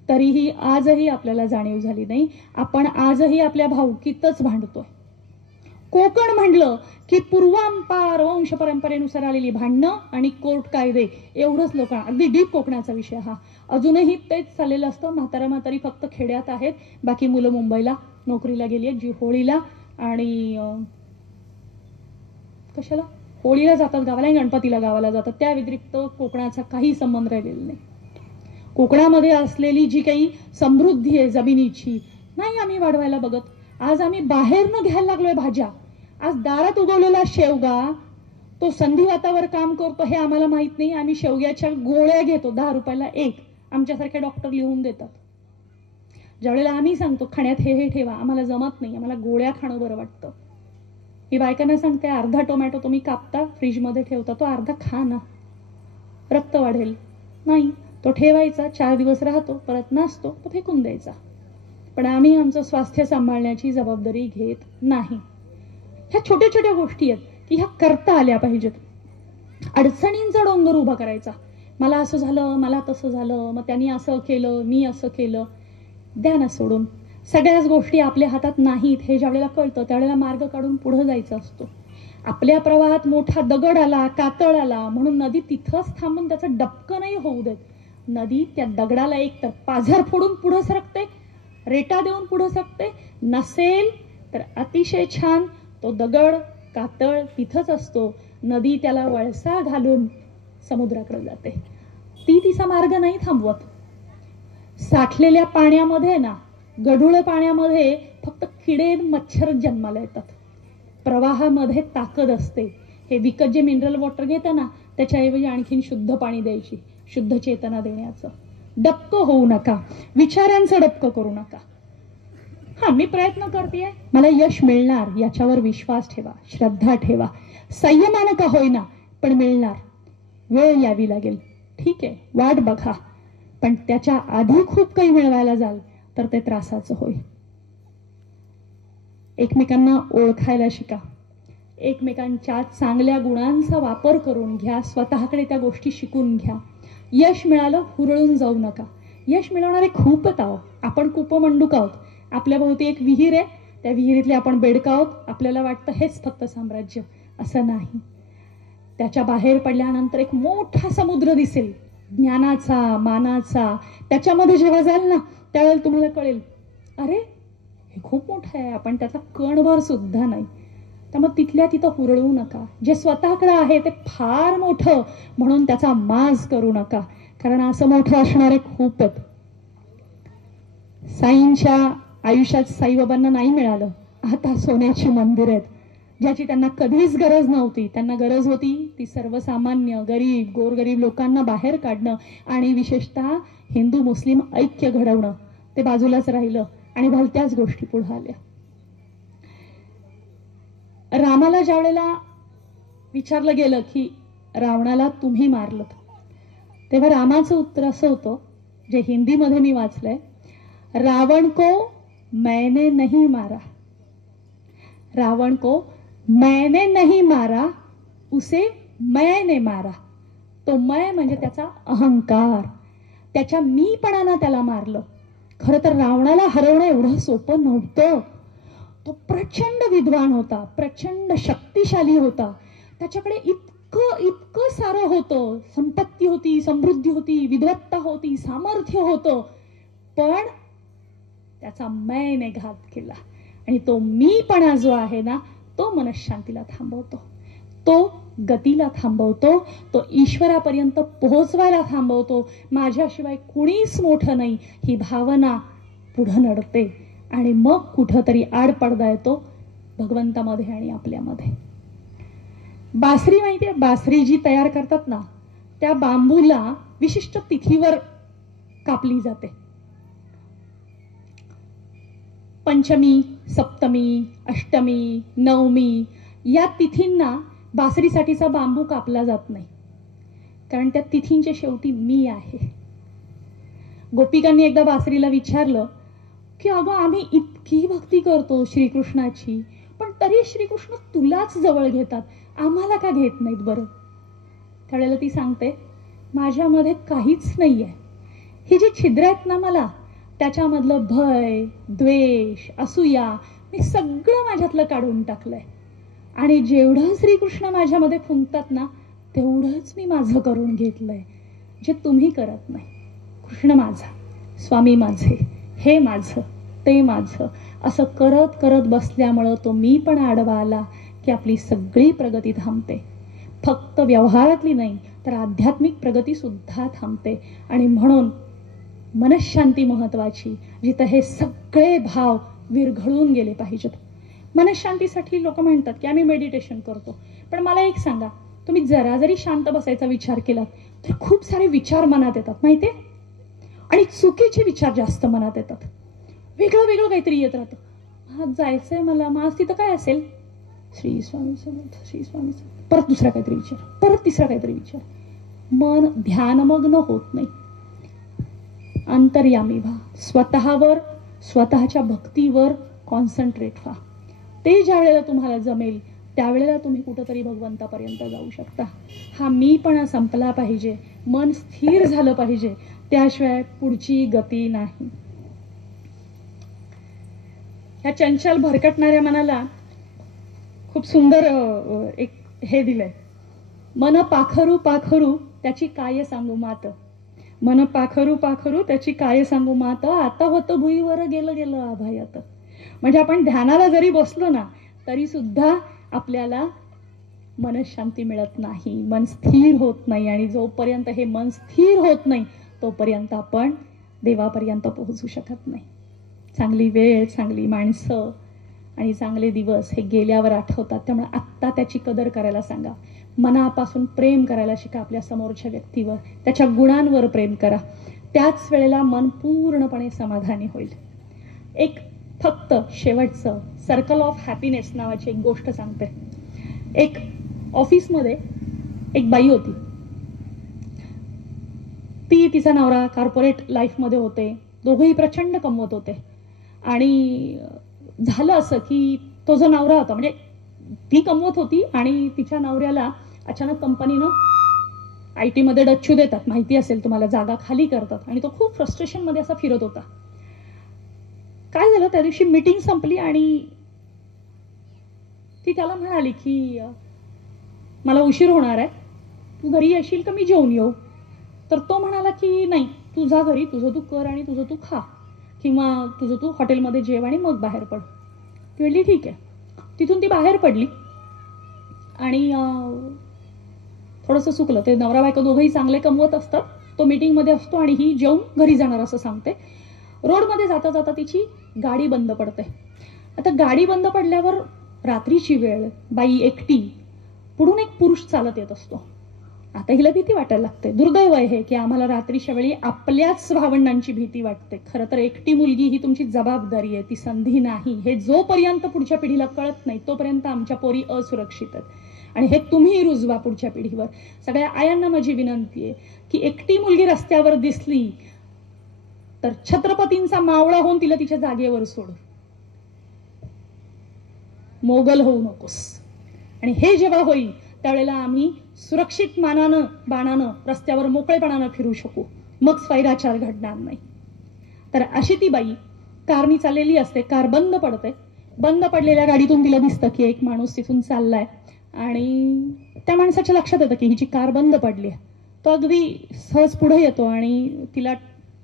तरीही आजही आपल्याला जाणीव झाली नाही. आपण आजही आपल्या भावकीतच भांडतोय. कोकण म्हणलं की पूर्वांपार वंश परंपरेनुसार आलेली भांडणं आणि कोर्ट कायदे, एवढंच लोकांना, अगदी डीप कोकणाचा विषय हा. अजूनही तेच चाललेलं असतं. म्हातारी फक्त खेड्यात आहेत, बाकी मुलं मुंबईला नोकरीला गेली आहेत, जी होळीला आणि कशाला होळीला जातात गावाला आणि गणपतीला गावाला जातात. त्या व्यतिरिक्त कोकणाचा काही संबंध राहिलेला नाही. कोकणामध्ये असलेली जी काही समृद्धी आहे जमिनीची, नाही आम्ही वाढवायला बघत. आज आम्ही बाहेरनं घ्यायला लागलोय भाज्या. आज दारात उगवलेला शेवगा तो संधिवातावर काम करतो हे आम्हाला माहित नाही. आम्ही शेवग्याच्या गोळ्या घेतो 10 रुपयाला एक, आमच्यासारखे डॉक्टर लिहून देतात. ज्यावेळेला आम्ही सांगतो खाण्यात हे ठेवा, आम्हाला जमत नाही, आम्हाला गोळ्या खाणं बरं वाटतं. मी बायकांना सांगते अर्धा टोमॅटो तुम्ही कापता फ्रीजमध्ये ठेवता, तो अर्धा खा ना, रक्त वाढेल. नाही, तो ठेवायचा 4 दिवस राहतो, परत नसतो तो फेकून द्यायचा. पण आम्ही आमचं स्वास्थ्य सांभाळण्याची जबाबदारी घेत नाही. ह्या छोट्या छोट्या गोष्टी आहेत की ह्या करता आल्या पाहिजेत. अडचणींचा डोंगर उभा करायचा. मला असं झालं, मला तसं झालं, मग त्यांनी असं केलं, मी असं केलं, द्या ना सोडून. सगळ्याच गोष्टी आपल्या हातात नाहीत हे ज्यावेळेला कळतं त्यावेळेला मार्ग काढून पुढे जायचं असतो. आपल्या प्रवाहात मोठा दगड आला, कातळ आला म्हणून नदी तिथंच थांबून त्याचं डबकं नाही होऊ देत. नदी त्या दगडाला एक तर पाझर फोडून पुढे सरकते, रेटा देऊन पुढे सरकते, नसेल तर अतिशय छान तो दगड कातळ तिथंच असतो. नदी त्याला वळसा घालून समुद्राकडे जाते. ती तिचा मार्ग नाही थांबवत. साठलेल्या पाण्यामध्ये ना, गढूळ पाण्यामध्ये फक्त किडे मच्छर जन्माला येतात. प्रवाहामध्ये ताकद असते. हे विकत जे मिनरल वॉटर घेतं ना, त्याच्याऐवजी आणखीन शुद्ध पाणी द्यायची, शुद्ध चेतना देण्याचं. डबकं होऊ नका, विचारांचं डबकं करू नका. हा, मी प्रयत्न करतेय, मला यश मिळणार याच्यावर विश्वास ठेवा, श्रद्धा ठेवा. संयमानं का होईना पण मिळणार. वेळ यावी लागेल, ठीक आहे, वाट बघा. पण त्याच्या आधी खूप काही मिळवायला जाल तर ते त्रासाचं होईल. एकमेकांना ओळखायला शिका. एकमेकांच्या चांगल्या गुणांचा वापर करून घ्या. स्वतःकडे त्या गोष्टी शिकून घ्या. यश मिळालं हुरळून जाऊ नका. यश मिळवणारे खूप आहेत आहोत. आपण कुपमंडूक आहोत. आपल्या भोवती एक विहीर आहे, त्या विहिरीतले आपण बेडका आहोत. आपल्याला वाटतं हेच फक्त साम्राज्य, असं नाही. त्याच्या बाहेर पडल्यानंतर एक मोठा समुद्र दिसेल ज्ञानाचा, मानाचा. त्याच्यामध्ये जेव्हा जाल ना त्यावेळेला तुम्हाला कळेल, अरे हे खूप मोठं आहे, आपण त्याचा कणभर सुद्धा नाही. त्यामुळे तिथल्या तिथं हुरळू नका. जे स्वतःकडे आहे ते फार मोठं म्हणून त्याचा माज करू नका, कारण असं मोठं असणारे खूप आहेत. साईंच्या आयुष्यात साईबाबांना नाही मिळालं. आता सोन्याची मंदिर आहेत ज्याची त्यांना कधीच गरज नव्हती. त्यांना गरज होती ती सर्वसामान्य गरीब गोरगरीब लोकांना बाहेर काढणं आणि विशेषतः हिंदू मुस्लिम ऐक्य घडवणं. ते बाजूलाच राहिलं आणि भलत्याच गोष्टी पुढे आल्या. रामाला ज्या वेळेला विचारलं गेलं की रावणाला तुम्ही मारलं, तेव्हा रामाचं उत्तर असं होतं, जे हिंदीमध्ये मी वाचलंय, रावण को मैंने नहीं मारा, रावण को मैंने नहीं मारा, उसे मैंने मारा. तो मैं म्हणजे त्याचा अहंकार, त्याच्या मीपणानं त्याला मारलं. खरं तर रावणाला हरवणं एवढं सोपं नव्हतं. तो प्रचंड विद्वान होता, प्रचंड शक्तिशाली होता. त्याच्याकडे इतकं सारं होतं. संपत्ती होती, समृद्धी होती, विद्वत्ता होती, सामर्थ्य होतं. पण त्याचा मैने घात केला. आणि तो मीपणा जो आहे ना, तो मनःशांतीला थांबवतो, तो गतीला थांबवतो, तो ईश्वरापर्यंत पोहोचवायला थांबवतो. माझ्याशिवाय कुणीच मोठं नाही ही भावना पुढं नडते आणि मग कुठंतरी आड पडदा येतो भगवंतामध्ये आणि आपल्यामध्ये. बासरी माहितीये, बासरी जी तयार करतात ना, त्या बांबूला विशिष्ट तिथीवर कापली जाते. पंचमी, सप्तमी, अष्टमी, नवमी या तिथींना बासरीसाठीचा बांबू कापला जात नाही, कारण त्या तिथींच्या शेवटी मी आहे. गोपिकांनी एकदा बासरीला विचारलं की अगं आम्ही इतकी भक्ती करतो श्रीकृष्णाची, पण तरी श्रीकृष्ण तुलाच जवळ घेतात, आम्हाला का घेत नाहीत बरं? त्यावेळेला ती सांगते, माझ्यामध्ये काहीच नाहीये. ही जी छिद्र आहेत ना मला, त्याच्यामधलं भय, द्वेष, असूया मी सगळं माझ्यातलं काढून टाकलंय. आणि जेवढं श्रीकृष्ण माझ्यामध्ये फुंकतात ना तेवढंच मी माझं करून घेतलंय, जे तुम्ही करत नाही. कृष्ण माझा, स्वामी माझे, हे माझं, ते माझं, असं करत करत बसल्यामुळं तो मी पण आडवा आला की आपली सगळी प्रगती थांबते. फक्त व्यवहारातली नाही तर आध्यात्मिक प्रगती सुद्धा थांबते. आणि म्हणून मनःशांती महत्वाची, जिथं हे सगळे भाव विरघळून गेले पाहिजेत. मनःशांतीसाठी लोक म्हणतात की आम्ही मेडिटेशन करतो, पण मला एक सांगा, तुम्ही जरा जरी शांत बसायचा विचार केलात तर खूप सारे विचार मनात येतात माहितीये, आणि चुकीचे विचार जास्त मनात येतात. वेगळं वेगळं काहीतरी येत राहतं. हा जायचंय मला, मग आज तिथं काय असेल, श्री स्वामी समर्थ, श्री स्वामी समर्थ, परत दुसरा काहीतरी विचार, परत तिसरा काहीतरी विचार. मन ध्यानमग्न होत नाही. अंतर्यामी व्हा, स्वतःवर, स्वतःच्या भक्तीवर कॉन्सन्ट्रेट व्हा. ते ज्या वेळेला तुम्हाला जमेल त्यावेळेला तुम्ही कुठंतरी भगवंतापर्यंत जाऊ शकता. हा मीपणा संपला पाहिजे, मन स्थिर झालं पाहिजे, त्याशिवाय पुढची गती नाही. या चंचल भरकटणाऱ्या मनाला खूप सुंदर एक हे दिलंय, मन पाखरू पाखरू त्याची काय सांगू मात, मन पाखरू पाखरू त्याची काय सांगू मात, आता होतं भुईवर गेलं गेलं आभायात. म्हणजे आपण ध्यानाला जरी बसलो ना तरी सुद्धा आपल्याला मनशांती मिळत नाही, मन स्थिर होत नाही. आणि जोपर्यंत हे मन स्थिर होत नाही तोपर्यंत आपण देवापर्यंत पोहोचू शकत नाही. चांगली वेळ, चांगली माणसं आणि चांगले दिवस हे गेल्यावर आठवतात. त्यामुळे आत्ता त्याची कदर करायला सांगा. मनापासून प्रेम करायला शिका आपल्या समोरच्या व्यक्तीवर, त्याच्या गुणांवर प्रेम करा. त्याच वेळेला मन पूर्णपणे समाधानी होईल. एक फक्त शेवटचं सर्कल ऑफ हॅपीनेस नावाची एक गोष्ट सांगते. एक ऑफिसमध्ये एक बाई होती. ती तिचा नवरा कॉर्पोरेट लाईफमध्ये होते, दोघंही प्रचंड कमवत होते. आणि झालं असं की तो जो नवरा होता, म्हणजे ती कमवत होती आणि तिच्या नवऱ्याला अचानक कंपनीनं IT मध्ये डच्चू देतात, माहिती असेल तुम्हाला, जागा खाली करतात. आणि तो खूप फ्रस्ट्रेशन मध्ये असा फिरत होता. काय झालं, त्या दिवशी मीटिंग संपली आणि ती त्याला म्हणाली की मला उशीर होणार आहे, तू घरी येशील का मी जेवून येऊ. तर तो म्हणाला की नाही, तू जा घरी, तुझं तू कर आणि तुझं तू खा, किंवा तुझं तू हॉटेलमध्ये जेव आणि मग बाहेर पड. ती म्हणली ठीक आहे. तिथून ती बाहेर पडली आणि थोडंसं चुकलं. ते नवरा बायको दोघंही चांगले कमवत असतात, तो मीटिंगमध्ये असतो आणि ही जेवून घरी जाणार असं सांगते. रोडमध्ये जाता जाता तिची गाडी बंद पडते. आता गाडी बंद पडल्यावर रात्रीची वेळ, बाई एकटी, पुढून एक पुरुष चालत येत असतो. आता हिला भीती वाटायला लागते. दुर्दैव आहे की आम्हाला रात्रीच्या वेळी आपल्याच भावंडांची भीती वाटते. खरं तर एकटी मुलगी ही तुमची जबाबदारी आहे, ती संधी नाही. हे जोपर्यंत पुढच्या पिढीला कळत नाही तोपर्यंत आमच्या पोरी असुरक्षित आहेत. आणि हे तुम्ही रुजवा पुढच्या पिढीवर. सगळ्या आयांना माझी विनंती आहे की एकटी मुलगी रस्त्यावर दिसली तर छत्रपतींचा मावळा होऊन तिला तिच्या जागेवर सोड, मोगल होऊ नकोस. आणि हे जेव्हा होईल त्यावेळेला आम्ही सुरक्षित मानानं बाणानं रस्त्यावर मोकळेपणानं फिरू शकू, मग स्वैराचार घडणार नाही. तर अशी ती बाई कारनी चाललेली असते, कार बंद पडते. बंद पडलेल्या गाडीतून तिला दिसतं की एक माणूस तिथून चाललाय आणि त्या माणसाच्या लक्षात येतं की हिची कार बंद पडली आहे. तो अगदी सहज पुढे येतो आणि तिला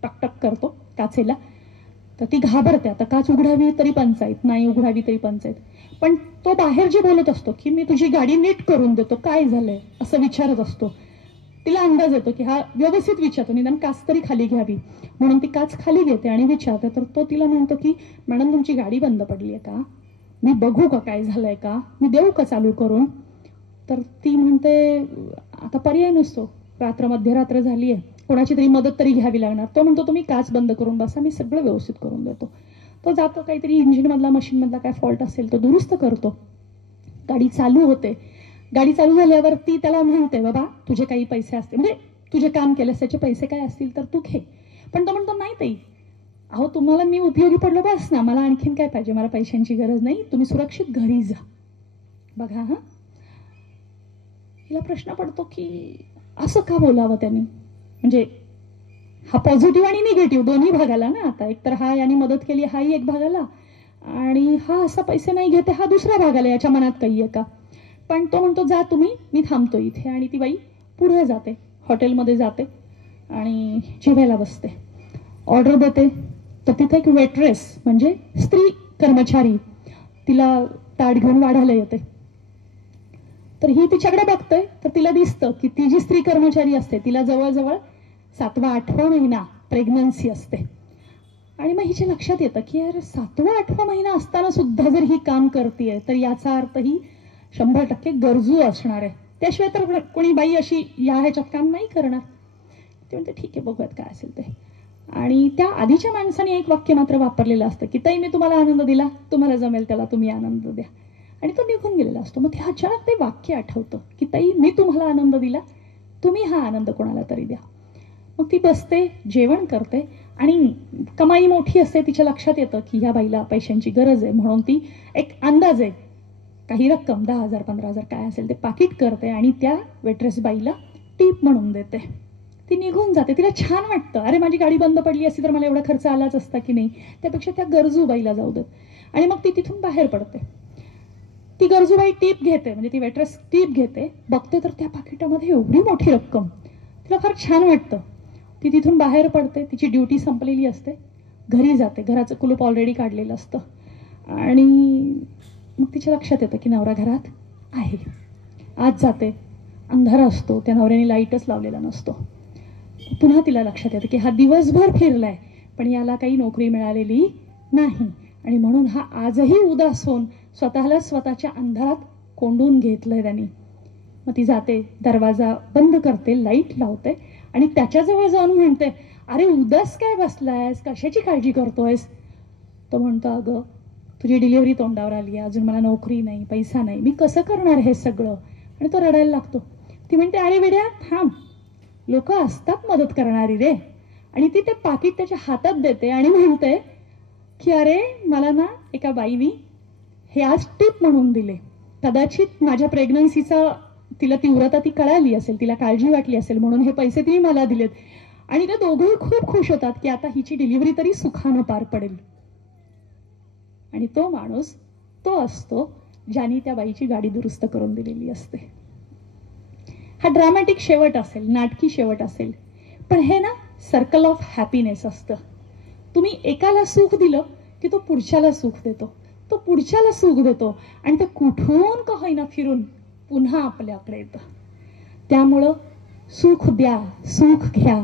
टकटक करतो काचेला. तर ती घाबरते. आता काच उघडावी तरी पंचायत, नाही उघडावी तरी पंचायत. पण तो बाहेर जे बोलत असतो की मी तुझी गाडी नीट करून देतो, काय झालंय असं विचारत असतो. तिला अंदाज येतो की हा व्यवस्थित विचारतो, निदान काच तरी खाली घ्यावी. म्हणून ती काच खाली घेते आणि विचारते. तर तो तिला म्हणतो की मॅडम तुमची गाडी बंद पडली आहे का, मी बघू का काय झालंय का, मी देऊ का चालू करून. तर ती म्हणते आता पर्याय नसतो, रात्र मध्यरात्र झाली आहे, कोणाची तरी मदत तरी घ्यावी लागणार. तो म्हणतो तुम्ही काच बंद करून बसा, मी सगळं व्यवस्थित करून देतो. तो जातो, काहीतरी इंजिनमधला मशीनमधला काय फॉल्ट असेल तो दुरुस्त करतो. गाडी चालू होते. गाडी चालू झाल्यावर ती त्याला म्हणते बाबा तुझे काही पैसे असतील, म्हणजे तुझे काम केलेस त्याचे पैसे काय असतील तर तू घे. पण तो म्हणतो नाही ताई, अहो तुम्हाला मी उपयोगी पडलो बस ना, मला आणखीन काय पाहिजे, मला पैशांची गरज नाही, तुम्ही सुरक्षित घरी जा. बघा हा, हिला प्रश्न पडतो की असं का बोलावं त्यांनी. म्हणजे हा पॉझिटिव्ह आणि निगेटिव्ह दोन्ही भागाला ना. आता एकतर हा याने मदत केली हाही एक भागाला, आणि हा असा पैसे नाही घेते हा दुसऱ्या भागाला. याच्या मनात काही आहे का. पण तो म्हणतो जा तुम्ही, मी थांबतो इथे. आणि ती बाई पुढे जाते, हॉटेलमध्ये जाते आणि जेवायला बसते. ऑर्डर देते तर तिथे एक वेट्रेस म्हणजे स्त्री कर्मचारी तिला ताट घेऊन वाढायला येते. तर ही तिच्याकडे बघते तर तिला दिसतं की ती जी स्त्री कर्मचारी असते तिला जवळजवळ 7वा-8वा महिना प्रेग्नन्सी असते. आणि मग हिच्या लक्षात येतं की यार 7वा-8वा महिना असताना सुद्धा जर ही काम करते तर याचा अर्थ ही 100% गरजू असणार आहे, त्याशिवाय तर कोणी बाई अशी या ह्याच्यात काम नाही करणार. ते म्हणते ठीक आहे, बघूयात काय असेल ते. आणि त्या आधीच्या माणसाने एक वाक्य मात्र वापरलेलं असतं की ताई मी तुम्हाला आनंद दिला, तुम्हाला जमेल त्याला तुम्ही आनंद द्या. आणि तो निघून गेलेला असतो. मग ते अचानक ते वाक्य आठवतं की ताई मी तुम्हाला आनंद दिला, तुम्ही हा आनंद कोणाला तरी द्या. मग ती बसते, जेवण करते आणि कमाई मोठी असते. तिच्या लक्षात येतं की ह्या बाईला पैशांची गरज आहे, म्हणून ती एक अंदाजे काही रक्कम 10,000 15,000 काय असेल ते पाकिट करते आणि त्या वेट्रेस बाईला टीप म्हणून देते. ती निघून जाते. तिला छान वाटतं, अरे माझी गाडी बंद पडली असती तर मला एवढा खर्च आलाच असता की नाही, त्यापेक्षा त्या गरजू बाईला जाऊ देत. आणि मग ती तिथून बाहेर पडते. ती गरजूबाई टीप घेते, म्हणजे ती वेट्रेस टीप घेते, बघते तर त्या पाकिटामध्ये एवढी मोठी रक्कम. तिला फार छान वाटतं. ती तिथून बाहेर पडते, तिची ड्युटी संपलेली असते, घरी जाते. घराचं कुलूप ऑलरेडी काढलेलं असतं आणि मग तिच्या लक्षात येतं की नवरा घरात आहे. आज जाते, अंधार असतो, त्या नवऱ्याने लाईटच लावलेला नसतो. पुन्हा तिला लक्षात येतं की हा दिवसभर फिरलाय पण याला काही नोकरी मिळालेली नाही आणि म्हणून हा आजही उदास होऊन स्वतःला स्वतःच्या अंधारात कोंडून घेतलंय त्यांनी. मग ती जाते, दरवाजा बंद करते, लाईट लावते आणि त्याच्याजवळ जाऊन म्हणते, अरे उदास काय बसलायस, कशाची काळजी करतोयस? तो म्हणतो, अगं तुझी डिलिव्हरी तोंडावर आली आहे, अजून मला नोकरी नाही, पैसा नाही, मी कसं करणार हे सगळं? आणि तो रडायला लागतो. ती म्हणते, अरे वेड्या थांब, लोक असतात मदत करणारी रे. आणि ती ते पाकिट त्याच्या हातात देते आणि म्हणते की अरे मला ना एका बाईनी हे आज टिप म्हणून दिले, कदाचित माझ्या प्रेग्नन्सीचा तिला तीव्रता ती कळाली असेल, तिला काळजी वाटली असेल म्हणून हे पैसे तिने मला दिलेत. आणि ते दोघंही खूप खुश होतात की आता हिची डिलिव्हरी तरी सुखानं पार पडेल. आणि तो माणूस तो असतो ज्याने त्या बाईची गाडी दुरुस्त करून दिलेली असते. हा ड्रामॅटिक शेवट असेल, नाटकी शेवट असेल, पण हे ना सर्कल ऑफ हॅपीनेस असतं. तुम्ही एकाला सुख दिलं की तो पुढच्याला सुख देतो, तो पुढच्याला सुख देतो आणि ते कुठून का होईना फिरून पुन्हा आपल्याकडे येतं. त्यामुळं सुख द्या, सुख घ्या,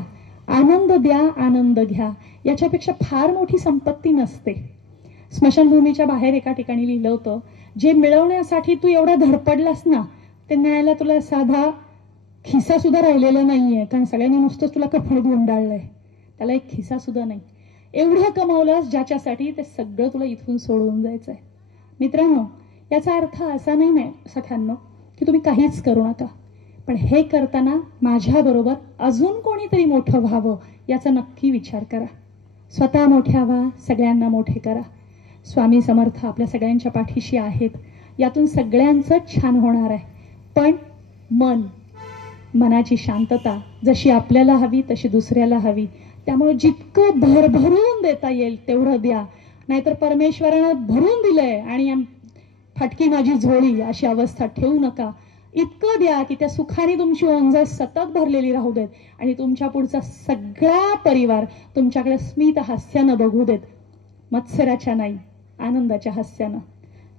आनंद द्या, आनंद घ्या, याच्यापेक्षा फार मोठी संपत्ती नसते. स्मशानभूमीच्या बाहेर एका ठिकाणी लिहिलं होतं, जे मिळवण्यासाठी तू एवढा धडपडलास ना ते न्यायला तुला साधा खिसा सुद्धा राहिलेला नाहीये, कारण सगळ्यांनी नुसतंच तुला कपडे गुंडाळलंय, त्याला एक खिसा सुद्धा नाही. एवढं कमावलंस ज्याच्यासाठी ते सगळं तुला इथून सोडून जायचंय. मित्रांनो, याचा अर्थ असा नाही सख्यांनो की तुम्ही काहीच करू नका, पण हे करताना माझ्याबरोबर अजून कोणीतरी मोठं व्हावं याचा नक्की विचार करा. स्वतः मोठ्या व्हा, सगळ्यांना मोठे करा. स्वामी समर्थ आपल्या सगळ्यांच्या पाठीशी आहेत. यातून सगळ्यांचं छान होणार आहे. पण मनाची शांतता जशी आपल्याला हवी तशी दुसऱ्याला हवी. त्यामुळे जितकं भरभरून देता येईल तेवढं द्या, नाहीतर परमेश्वरानं भरून दिलंय आणि फटकी माझी झोळी अशी अवस्था ठेवू नका. इतकं द्या की त्या सुखाने तुमची ओंजळ सतत भरलेली राहू देत आणि तुमच्या पुढचा सगळा परिवार तुमच्याकडे स्मित हास्यानं बघू देत, मत्सराच्या नाही आनंदाच्या हास्यानं.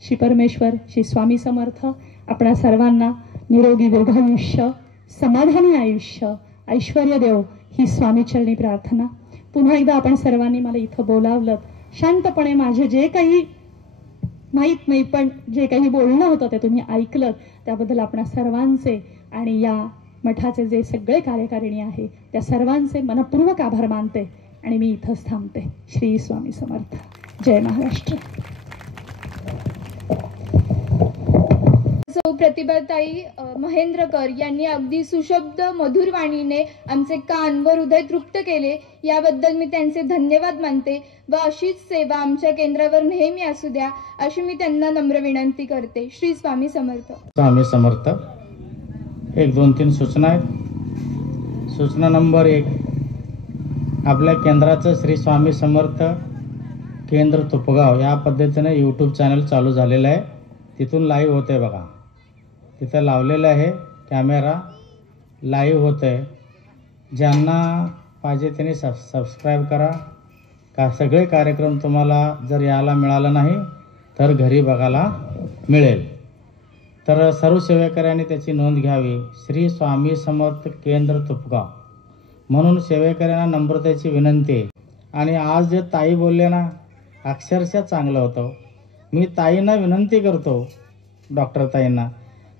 श्री परमेश्वर, श्री स्वामी समर्थ आपणा सर्वांना निरोगी दीर्घायुष्य, समाधानी आयुष्य, ऐश्वर्य देव ही स्वामीचरणी प्रार्थना. पुन्हा एकदा आपण सर्वांनी मला इथं बोलावलं, शांतपणे माझे जे काही माहीत नाही पण जे काही बोलणं होतं ते तुम्ही ऐकलं, त्याबद्दल आपणा सर्वांचे आणि या मठाचे जे सगळे कार्यकारिणी आहे त्या सर्वांचे मनपूर्वक आभार मानते आणि मी इथंच थांबते. श्री स्वामी समर्थ. जय महाराष्ट्र. सौ प्रतिभाताई महेंद्रकर यांनी अगदी सुशब्द मधुर वाणीने आमचे कान व हृदय तृप्त केले, याबद्दल मी त्यांचे धन्यवाद मानते व अशीच सेवा आमच्या केंद्रावर नेहमी असू द्या अशी मी त्यांना नम्र विनंती करते. श्री स्वामी समर्थ. स्वामी समर्थ. 1 2 3 सूचना आहेत. सूचना नंबर 1, आपल्या केंद्राचं श्री स्वामी समर्थ केंद्र तुपगाव या पद्धतीने यूट्यूब चॅनल चालू झालेलं आहे, तिथून लाईव्ह होते बघा. तिथं लावलेलं आहे कॅमेरा, लाईव्ह होतं आहे. ज्यांना पाहिजे त्यांनी सबस्क्राईब करा. का सगळे कार्यक्रम तुम्हाला जर यायला मिळालं नाही तर घरी बघायला मिळेल. तर सर्व सेवेकऱ्यांनी त्याची नोंद घ्यावी. श्री स्वामी समर्थ केंद्र तुपगाव म्हणून सेवेकऱ्यांना नम्रतेची विनंती आहे. आणि आज जे ताई बोलले ना, अक्षरशः चांगलं होतं. मी ताईंना विनंती करतो, डॉक्टर ताईंना,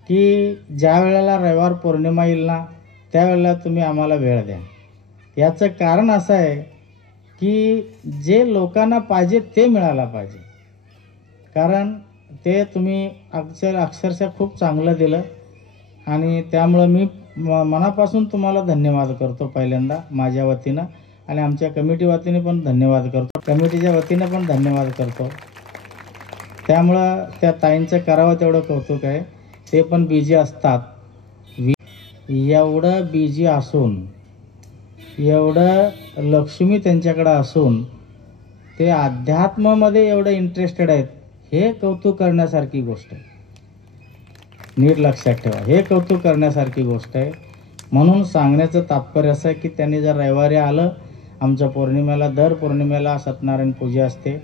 की ज्या वेळेला रविवार पौर्णिमा येईल ना त्यावेळेला तुम्ही आम्हाला वेळ द्या. याचं कारण असं आहे की जे लोकांना पाहिजे ते मिळायला पाहिजे. कारण ते तुम्ही अक्षरशः खूप चांगलं दिलं आणि त्यामुळं मी मनापासून तुम्हाला धन्यवाद करतो. पहिल्यांदा माझ्या वतीनं आणि आमच्या कमिटी वतीने पण धन्यवाद करतो, कमिटीच्या वतीनं पण धन्यवाद करतो. त्यामुळं त्या ताईंचं करावं तेवढं कौतुक आहे. ते पण बिझी असतात. एवढं बिझी असून, एवढं लक्ष्मी त्यांच्याकडं असून ते अध्यात्मामध्ये एवढं इंटरेस्टेड आहेत, हे कौतुक करण्यासारखी गोष्ट आहे. नीट लक्षात ठेवा, हे कौतुक करण्यासारखी गोष्ट आहे. म्हणून सांगण्याचं तात्पर्य असं आहे की त्यांनी जर रविवारी आलं, आमच्या पौर्णिमेला दर पौर्णिमेला सत्यनारायण पूजा असते.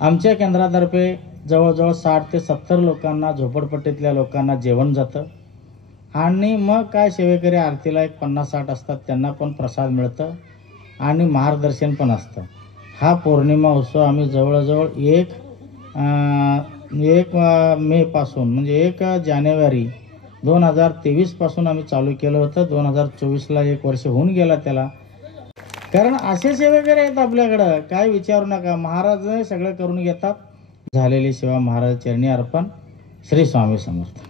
आमच्या केंद्रातर्फे जवळजवळ 60 ते 70 लोकांना, झोपडपट्टीतल्या लोकांना जेवण जातं. आणि मग काय सेवेकरी आरतीला एक 50-60 असतात, त्यांना पण प्रसाद मिळतं आणि मार्गदर्शन पण असतं. हा पौर्णिमा उत्सव आम्ही जवळजवळ 1 मेपासून म्हणजे 1 जानेवारी 2023 पासून आम्ही चालू केलं होतं. 2024ला 1 वर्ष होऊन गेला त्याला. कारण असे सेवेकरी आहेत आपल्याकडं, काय विचारू नका. महाराज सगळं करून घेतात. झालेली सेवा महाराज चरणी अर्पण. श्री स्वामी समर्थ.